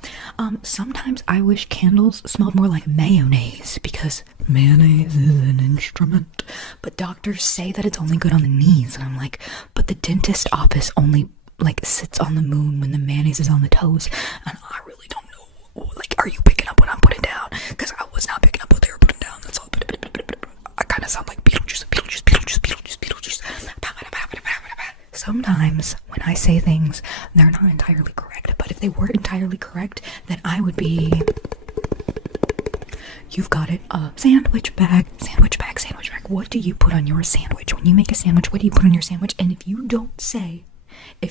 sometimes I wish candles smelled more like mayonnaise, because mayonnaise is an instrument. But doctors say that it's only good on the knees, and I'm like, but the dentist office only like sits on the moon when the mayonnaise is on the toes, and I really don't know. Like, are you picking up what I'm putting down? Because I was not picking up what they were putting down. That's all. I kind of sound like Beetlejuice. Sometimes when I say things, they're not entirely correct, but if they were entirely correct, then I would be, you've got it, sandwich bag. What do you put on your sandwich? When you make a sandwich, what do you put on your sandwich? And if you don't say the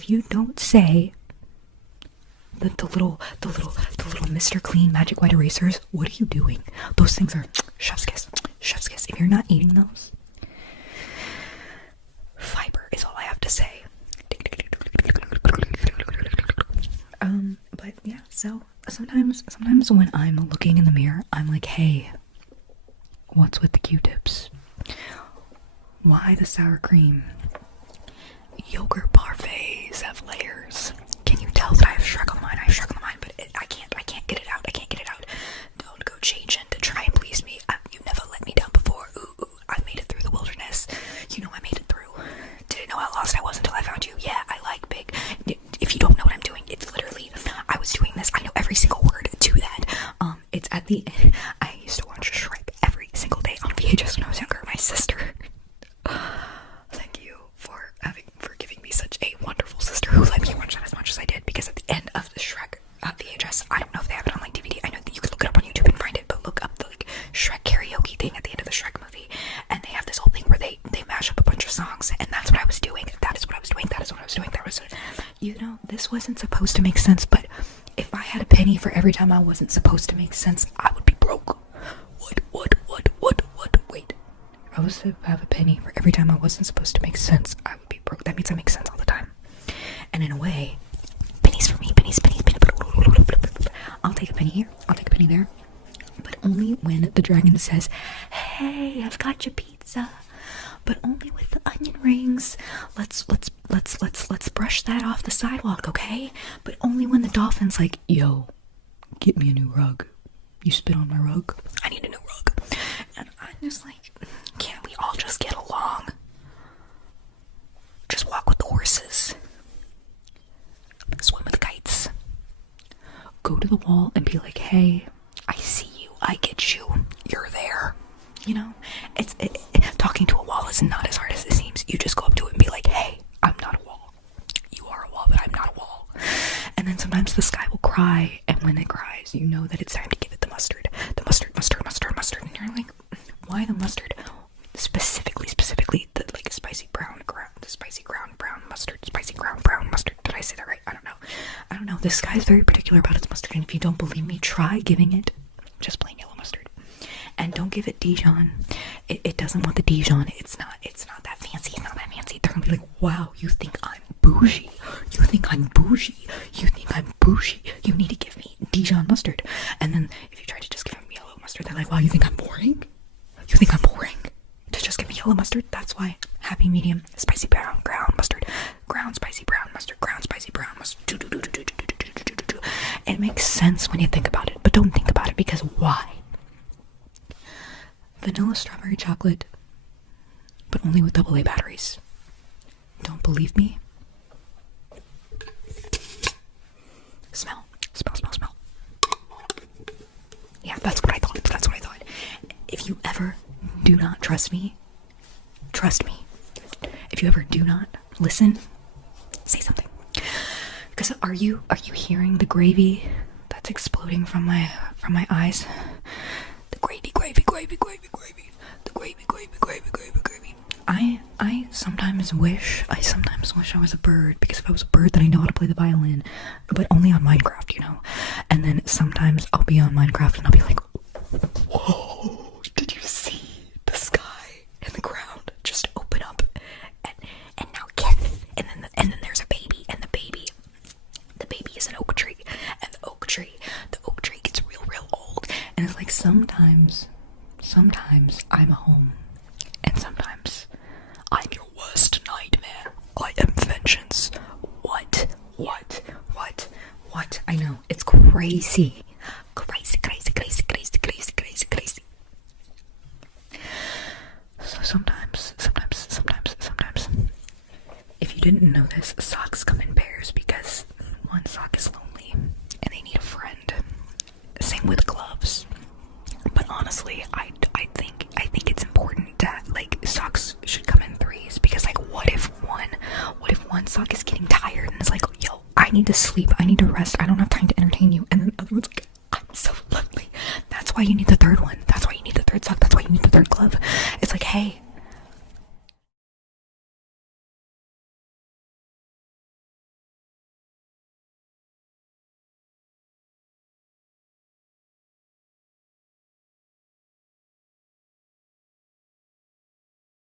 little Mr. Clean Magic White erasers, what are you doing? Those things are chef's kiss. If you're not eating those, fiber is all I have to say. But yeah, so sometimes when I'm looking in the mirror, I'm like, hey, what's with the Q-tips? Why the sour cream? Yogurt parfaits have layers. Can you tell that I have Shrek on the mind? But I can't get it out. Don't go changing to try and please me. You never let me down before. Ooh, I made it through the wilderness. You know I made it through. Didn't know how lost I was until I found you. Yeah, I like big. If you don't know what I'm doing, it's literally, I was doing this. I know every single word to that. It's at the, I used to watch Shrek every single day on VHS when I was younger. My sister. Thank you for giving me such a wonderful sister who let me watch that as much as I did, because at the end of the Shrek VHS, I don't know if they have it on like DVD. I know that you can look it up on YouTube and find it, but look up the like Shrek karaoke thing at the end of the Shrek movie, and they have this whole thing where they mash up a bunch of songs, and that's what I was doing. You know, this wasn't supposed to make sense, but if I had a penny for every time I wasn't supposed to make sense, I would be broke. What? Wait. If I was to have a penny for every time I wasn't supposed to make sense, I would be broke. That means I make sense all the time. And in a way, pennies for me, pennies. I'll take a penny here, I'll take a penny there, but only when the dragon says, hey, I've got your pizza, but only with the onion rings. Let's brush that off the sidewalk, okay? But only when the dolphin's like, yo, get me a new rug. You spit on my rug. I need a new rug. And I'm just like, can't we all just get along? Just walk with the horses. Swim with the kites. Go to the wall and be like, hey, I see you. I get you. You're there. You know, talking to a wall is not as hard as it seems. You just go up to it and be like, hey, I'm not a wall. You are a wall, but I'm not a wall. And then sometimes the sky will cry, and when it cries, you know that it's time to give it the mustard. The mustard. And you're like, why the mustard? Specifically the like spicy brown brown mustard. Did I say that right? I don't know. This guy is very particular about its mustard, and if you don't believe me, try giving it just plain yellow mustard. And don't give it Dijon. It doesn't want the Dijon. It's not that fancy. They're gonna be like, wow, you think I'm bougie. You need to give me Dijon mustard. And then if you try to just give them yellow mustard, they're like, wow, you think I'm boring? To just give me yellow mustard? That's why. Happy medium, spicy brown mustard, ground spicy brown mustard, It makes sense when you think about it, but don't think about it, because why? Vanilla strawberry chocolate, but only with AA batteries. Don't believe me? Smell. Yeah, that's what I thought. If you ever do not trust me. If you ever do not listen, say something. Because are you hearing the gravy that's exploding from my eyes? The gravy. I sometimes wish I was a bird, because if I was a bird, then I know how to play the violin, but only on Minecraft, you know. And then sometimes I'll be on Minecraft and I'll be like, whoa, did you see the sky and the ground just open up? And now sometimes I'm home, and sometimes I'm your worst nightmare. I am vengeance. What? I know, it's crazy. Crazy. So sometimes, if you didn't know this, socks come in pairs because one sock is lonely and they need a friend. Same with gloves. But honestly, I think it's important that like socks should come in threes, because like what if one sock is getting tired and is like, yo, I need to sleep, I need to rest, I don't have time to entertain you, and then the other one's like, I'm so lonely. That's why you need the third one.